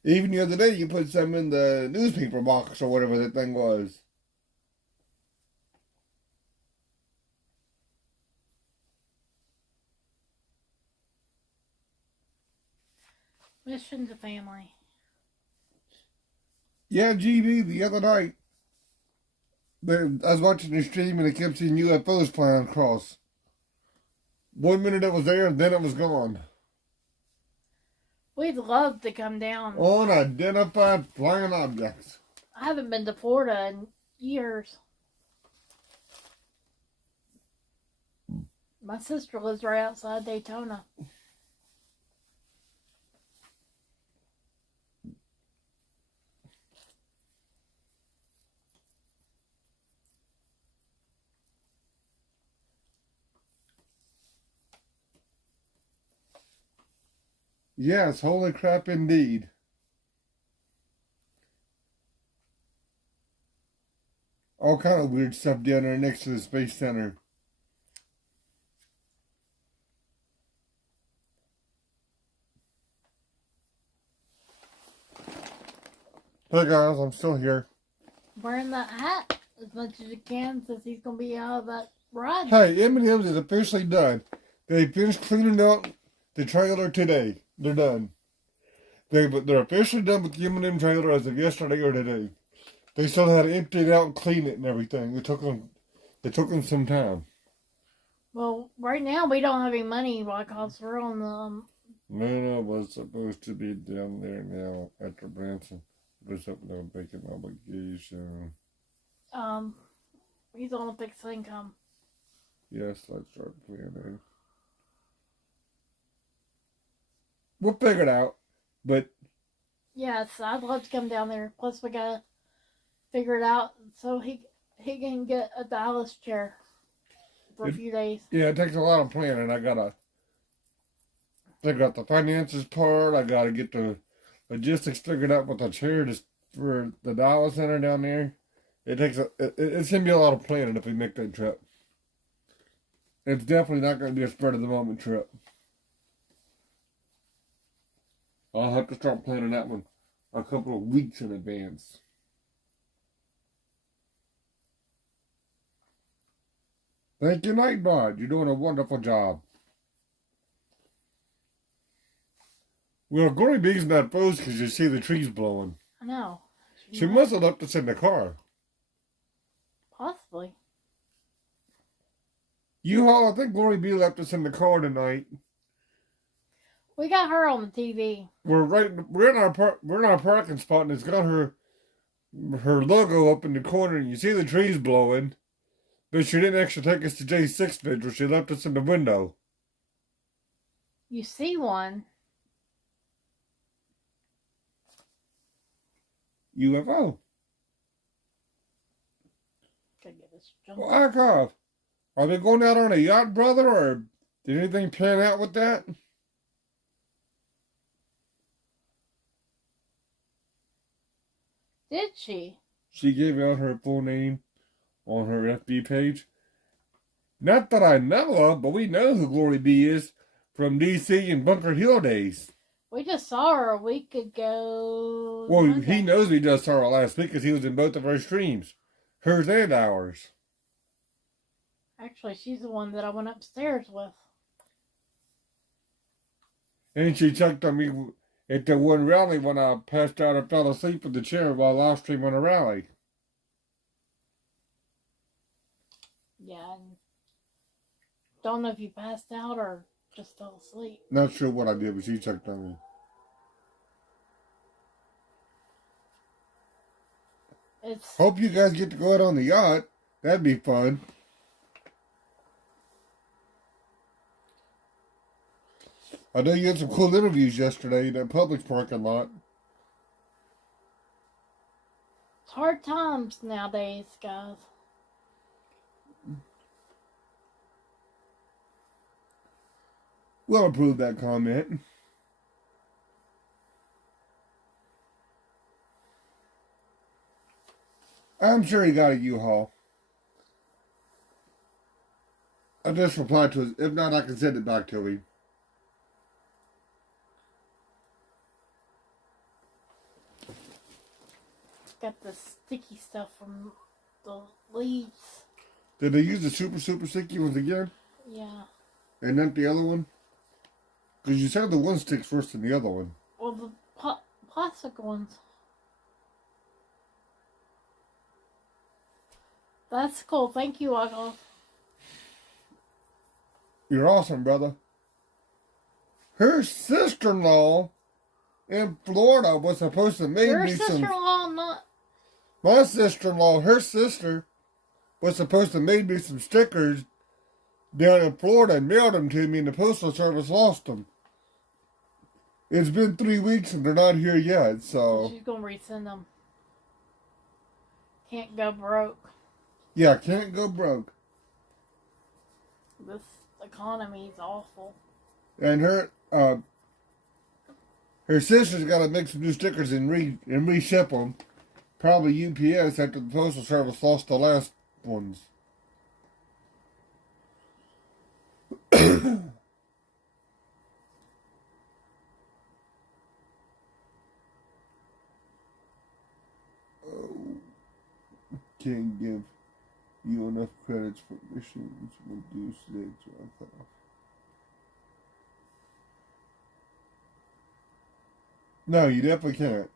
even the other day you put some in the newspaper box or whatever that thing was. Mission to family. Yeah, GB, the other night, I was watching the stream and I kept seeing UFOs flying across. 1 minute it was there and then it was gone. We'd love to come down. Unidentified flying objects. I haven't been to Florida in years. My sister lives right outside Daytona. Yes, holy crap indeed. All kind of weird stuff down there next to the Space Center. Hey guys, I'm still here. Wearing that hat as much as you can since he's going to be out of that ride. Hey, M&M's is officially done. They finished cleaning out the trailer today. They're done. They're officially done with the M&M trailer as of yesterday or today. They still had to empty it out and clean it and everything. It took them some time. Well, right now we don't have any money because we're on the... Luna was supposed to be down there now after Branson was up there making obligation. He's on a fixed income. Yes, let's start planning. We'll figure it out, but... Yes, I'd love to come down there. Plus we got to figure it out so he can get a Dallas chair for a few days. Yeah, it takes a lot of planning. I got the finances part. I gotta get the logistics figured out with the chair for the Dallas Center down there. It's gonna be a lot of planning if we make that trip. It's definitely not gonna be a spur of the moment trip. I'll have to start planning that one a couple of weeks in advance. Thank you, Nightbot. You're doing a wonderful job. Well, Glory Big's not froze because you see the trees blowing. I know. She must have left us in the car. Possibly. U-Haul, I think Glory B left us in the car tonight. We got her on the TV. We're in our parking spot, and it's got her logo up in the corner, and you see the trees blowing. But she didn't actually take us to J6 Vigil. She left us in the window. You see one. UFO. Gotta get this jump. Well, Akov, are they going out on a yacht, brother, or did anything pan out with that? Did she? She gave out her full name on her FB page. Not that I know of, but we know who Glory B is from DC and Bunker Hill days. We just saw her a week ago. Well, Monday. he knows we just saw her last week because he was in both of our streams. Hers and ours. Actually, she's the one that I went upstairs with. And she checked on me at the one rally when I passed out and fell asleep in the chair while live streaming a rally. Yeah, and don't know if you passed out or just fell asleep. Not sure what I did, but she checked on me. Hope you guys get to go out on the yacht. That'd be fun. I know you had some cool interviews yesterday in that Publix parking lot. It's hard times nowadays, guys. We'll approve that comment. I'm sure he got a U-Haul. I just replied to his. If not, I can send it back to him. Got the sticky stuff from the leaves. Did they use the super sticky ones again? Yeah. And not the other one? Because you said the one sticks worse than the other one. Well, the plastic ones. That's cool. Thank you, Uncle. You're awesome, brother. Her sister-in-law in Florida was supposed to make Your me some... sister-in-law, not... My sister-in-law, her sister, was supposed to make me some stickers down in Florida and mailed them to me, and the Postal Service lost them. It's been 3 weeks and they're not here yet, so... She's going to resend them. Can't go broke. Yeah, can't go broke. This economy is awful. And her, Her sister's got to make some new stickers and reship them. Probably UPS after the Postal Service lost the last ones. Oh, can't give you enough credits for machines will do today drop off. No, you definitely can't.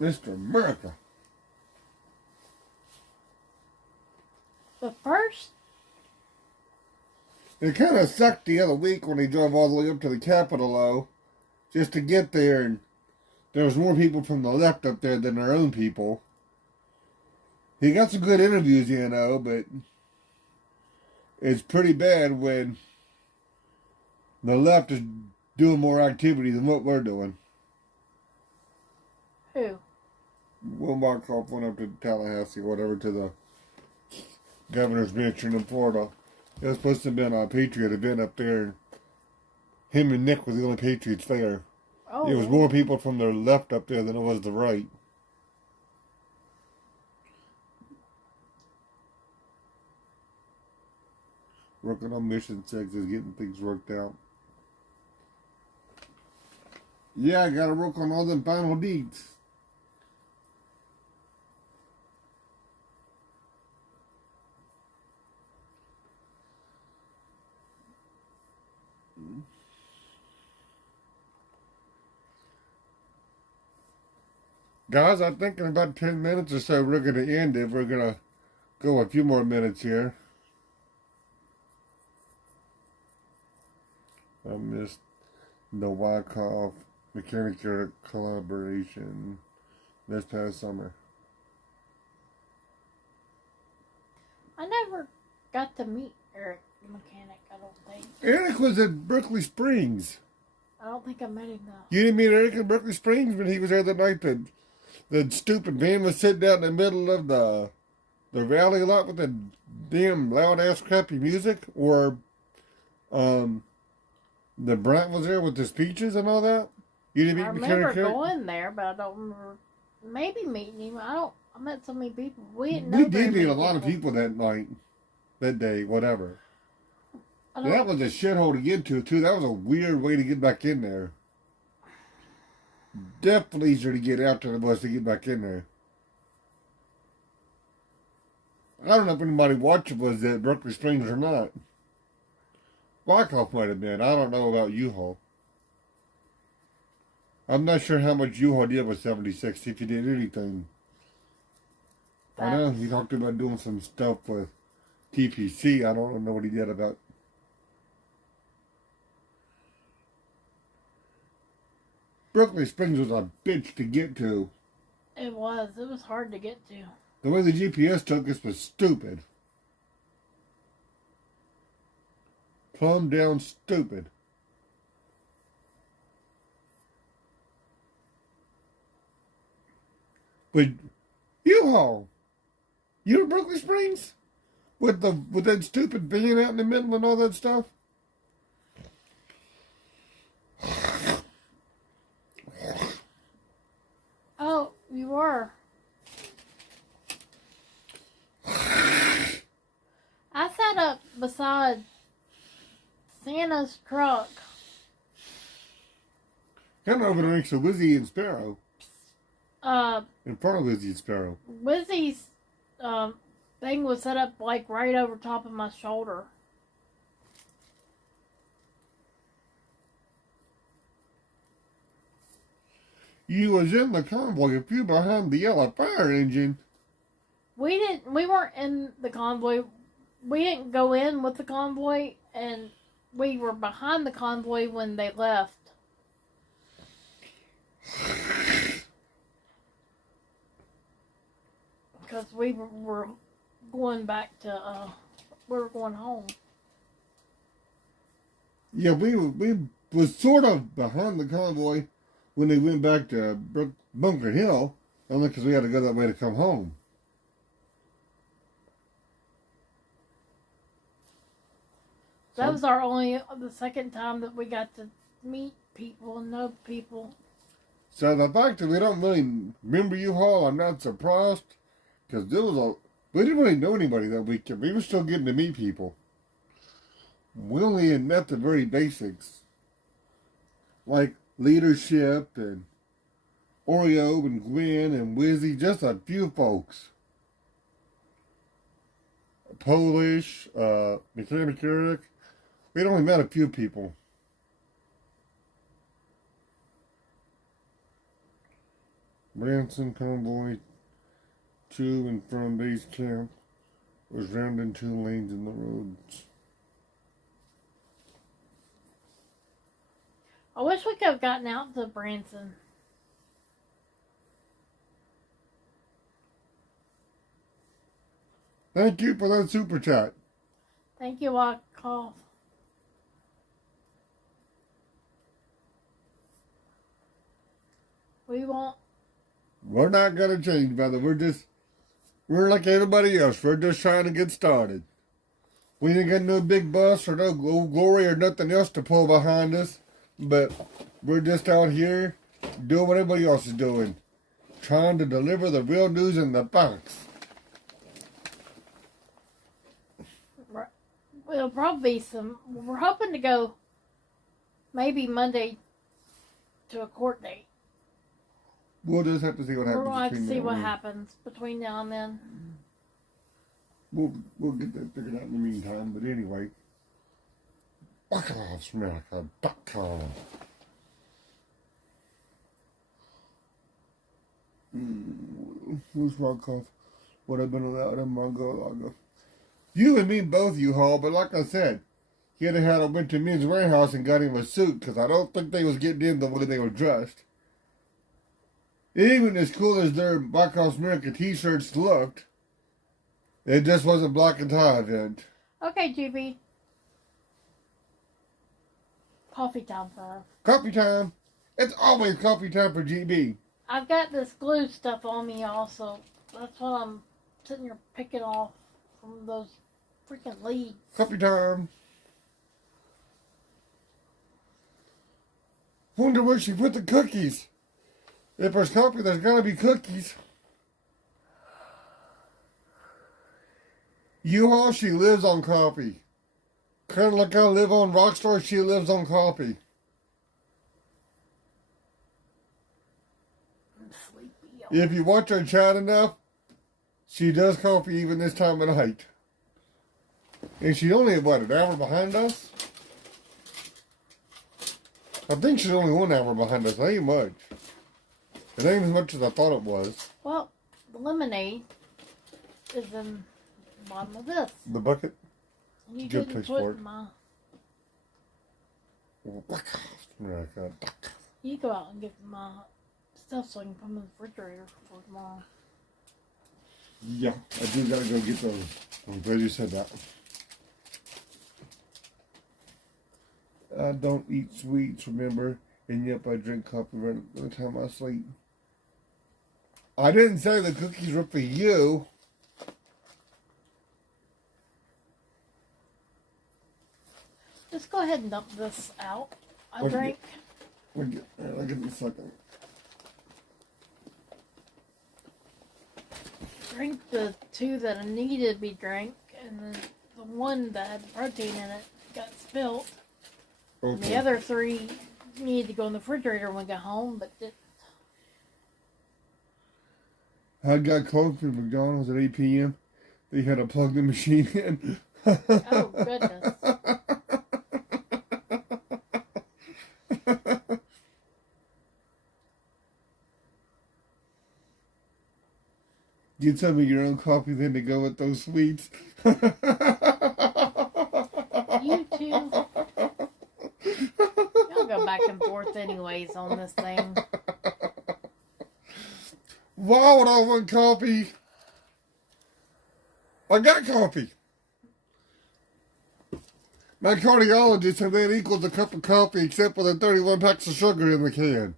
Mr. America. But first, It kind of sucked the other week when he drove all the way up to the Capitol, though, just to get there, and there was more people from the left up there than our own people. He got some good interviews, you know, but it's pretty bad when the left is doing more activity than what we're doing. who? Will Markoff went up to Tallahassee or whatever to the governor's mansion in Florida. It was supposed to have been a Patriot event up there. Him and Nick were the only Patriots there. Oh, It was more people from the left up there than it was the right. Working on mission 6 is getting things worked out. Yeah, I gotta work on all them final deeds. Guys, I think in about 10 minutes or so we're going to end it. We're going to go a few more minutes here. I missed the Wyckoff Mechanical collaboration this past summer. I never got to meet Eric the mechanic, I don't think. Eric was at Berkeley Springs. I don't think I met him though. You didn't meet Eric at Berkeley Springs when he was there the night that the stupid van was sitting out in the middle of the rally lot with the damn loud ass crappy music? Or the Brent was there with the speeches and all that? You didn't meet I Mechanic remember Eric? going there, but I don't remember maybe meeting him. I met so many people. We didn't know We very did meet many a lot of people that night, that day, whatever. That was a shithole to get to, too. That was a weird way to get back in there. Definitely easier to get out than it was to get back in there. I don't know if anybody watching was at Berkeley Springs or not. Wyckoff might have been. I don't know about U-Haul. I'm not sure how much U-Haul did with 76, if he did anything. I know he talked about doing some stuff with TPC. I don't know what he did about. Berkeley Springs was a bitch to get to. It was. It was hard to get to. The way the GPS took us was stupid. Plumb down stupid. But U-Haul, you to Berkeley Springs with that stupid van out in the middle and all that stuff. Oh, you were. I sat up beside Santa's truck. Kind of over next to Wizzy and Sparrow. In front of Wizzy and Sparrow. Wizzy's thing was set up like right over top of my shoulder. You was in the convoy, a few behind the yellow fire engine. We weren't in the convoy. We didn't go in with the convoy, and we were behind the convoy when they left. Because we were going back to, we were going home. Yeah, we was sort of behind the convoy when they went back to Bunker Hill, only because we had to go that way to come home. That was the second time that we got to meet people and know people. So the fact that we don't really remember U-Haul, I'm not surprised. Because we didn't really know anybody that weekend. We were still getting to meet people. We only had met the very basics. Like leadership and Oreo and Gwen and Wizzy, just a few folks. Polish, mechanic Eric. We'd only met a few people. Branson convoy to and from base camp was rounding 2 lanes in the roads. I wish we could have gotten out to Branson. Thank you for that super chat. Thank you, Wyckoff. We're not gonna change, brother. We're like everybody else. We're just trying to get started. We didn't get no big bus or no glory or nothing else to pull behind us. But we're just out here doing what everybody else is doing. Trying to deliver the real news and the facts. It'll probably be we're hoping to go maybe Monday to a court date. We'll just have to see what happens. We're going to have to see what happens between now and then. We'll get that figured out in the meantime. But anyway, BuckOffsAmerica.com. Who's Rodkoff? Would have been allowed in Mongo. You and me both, U-Haul, but like I said, he'd have had a went to Men's Warehouse and got him a suit, because I don't think they was getting in the way they were dressed. Even as cool as their Black Ops America t-shirts looked, it just wasn't black and tie event. Okay, GB. Coffee time for us. Coffee time. It's always coffee time for GB. I've got this glue stuff on me also. That's what I'm sitting here picking off from those freaking leaves. Coffee time. Wonder where she put the cookies. If there's coffee, there's gotta be cookies. U-Haul, she lives on coffee. Kind of like I live on Rockstar, she lives on coffee. I'm sleepy. If you watch her chat enough, she does coffee even this time of night. And she's only, what, an hour behind us? I think she's only 1 hour behind us. That ain't much. It ain't as much as I thought it was. Well, the lemonade is in the bottom of this. The bucket? And you Good didn't place for put it. my... America. You go out and get my stuff so I can put them in the refrigerator for tomorrow. Yeah, I do gotta go get those. I'm glad you said that. I don't eat sweets, remember? And yep, I drink coffee right at the time I sleep. I didn't say the cookies were for you. Just go ahead and dump this out. I Okay. drank. I'll get in a second. Drank the 2 that I needed to be drank, and then the 1 that had protein in it got spilt. Okay. And the other 3 needed to go in the refrigerator when we got home, but didn't. I got closed for McDonald's at 8 p.m. They had to plug the machine in. Oh, goodness. You tell me your own coffee then to go with those sweets. You two. Y'all go back and forth anyways on this thing. Why would I want coffee? I got coffee. My cardiologist said that equals a cup of coffee except for the 31 packs of sugar in the can.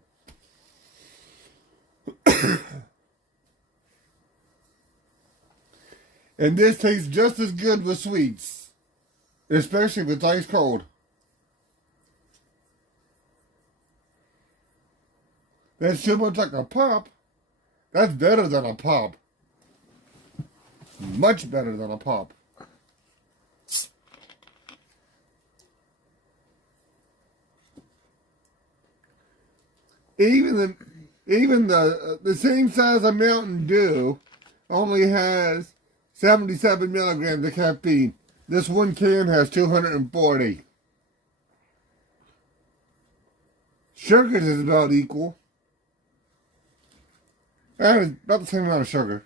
And this tastes just as good with sweets especially if it's ice cold. That's too much like a pop. That's better than a pop. Much better than a pop. Even the same size of Mountain Dew only has 77 milligrams of caffeine. This one can has 240. Sugars is about equal. That is about the same amount of sugar.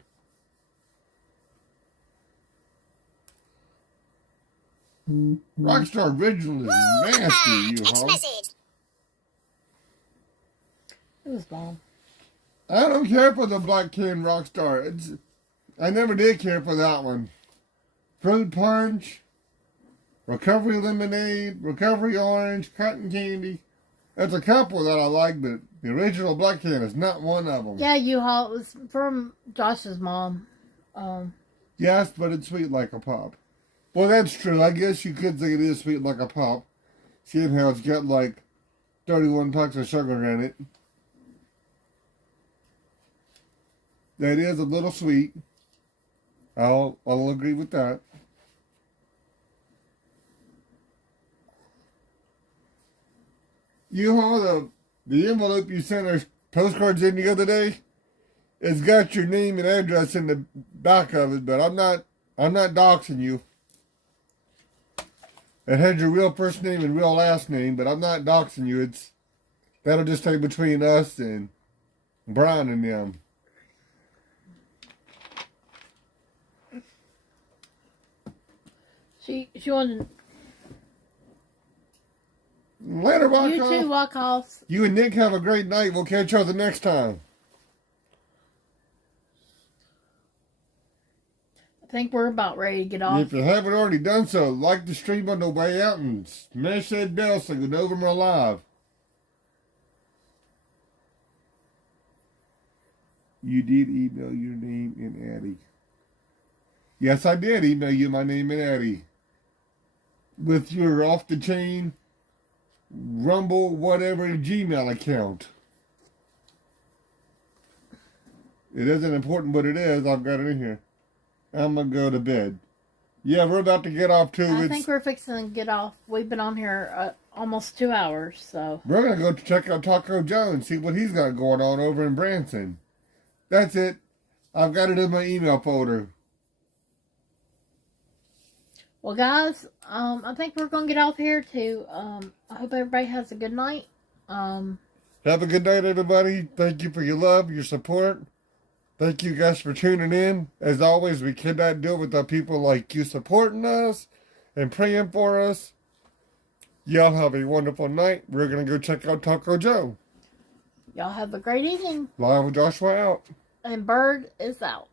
Rockstar Original is nasty, you hog. It was bomb. I don't care for the black can Rockstar. I never did care for that one. Fruit Punch, Recovery Lemonade, Recovery Orange, Cotton Candy. That's a couple that I like, but the original black can is not one of them. Yeah, U-Haul. It was from Josh's mom. Yes, but it's sweet like a pop. Well, that's true. I guess you could say it is sweet like a pop. Seeing how it's got like 31 pucks of sugar in it. That is a little sweet. I'll agree with that. You-Haul, the envelope you sent our postcards in the other day, it's got your name and address in the back of it, but I'm not doxing you. It had your real first name and real last name, but I'm not doxing you. That'll just stay between us and Brian and them. She wanted. Later, walk You off. two walk off. You and Nick have a great night. We'll catch you the next time. I think we're about ready to get off. If you haven't already done so, like the stream on the way out and smash that bell so you know when we're live. You did email your name and Addie. Yes, I did email you my name and Addie. With your off-the-chain, Rumble, whatever, Gmail account. It isn't important, but it is. I've got it in here. I'm going to go to bed. Yeah, we're about to get off, too. I think we're fixing to get off. We've been on here almost 2 hours, so. We're going to go check out Taco Joe and see what he's got going on over in Branson. That's it. I've got it in my email folder. Well, guys, I think we're going to get off here, too. I hope everybody has a good night. Have a good night, everybody. Thank you for your love, your support. Thank you guys for tuning in. As always, we cannot do it without people like you supporting us and praying for us. Y'all have a wonderful night. We're going to go check out Taco Joe. Y'all have a great evening. Live with Joshua out. And Bird is out.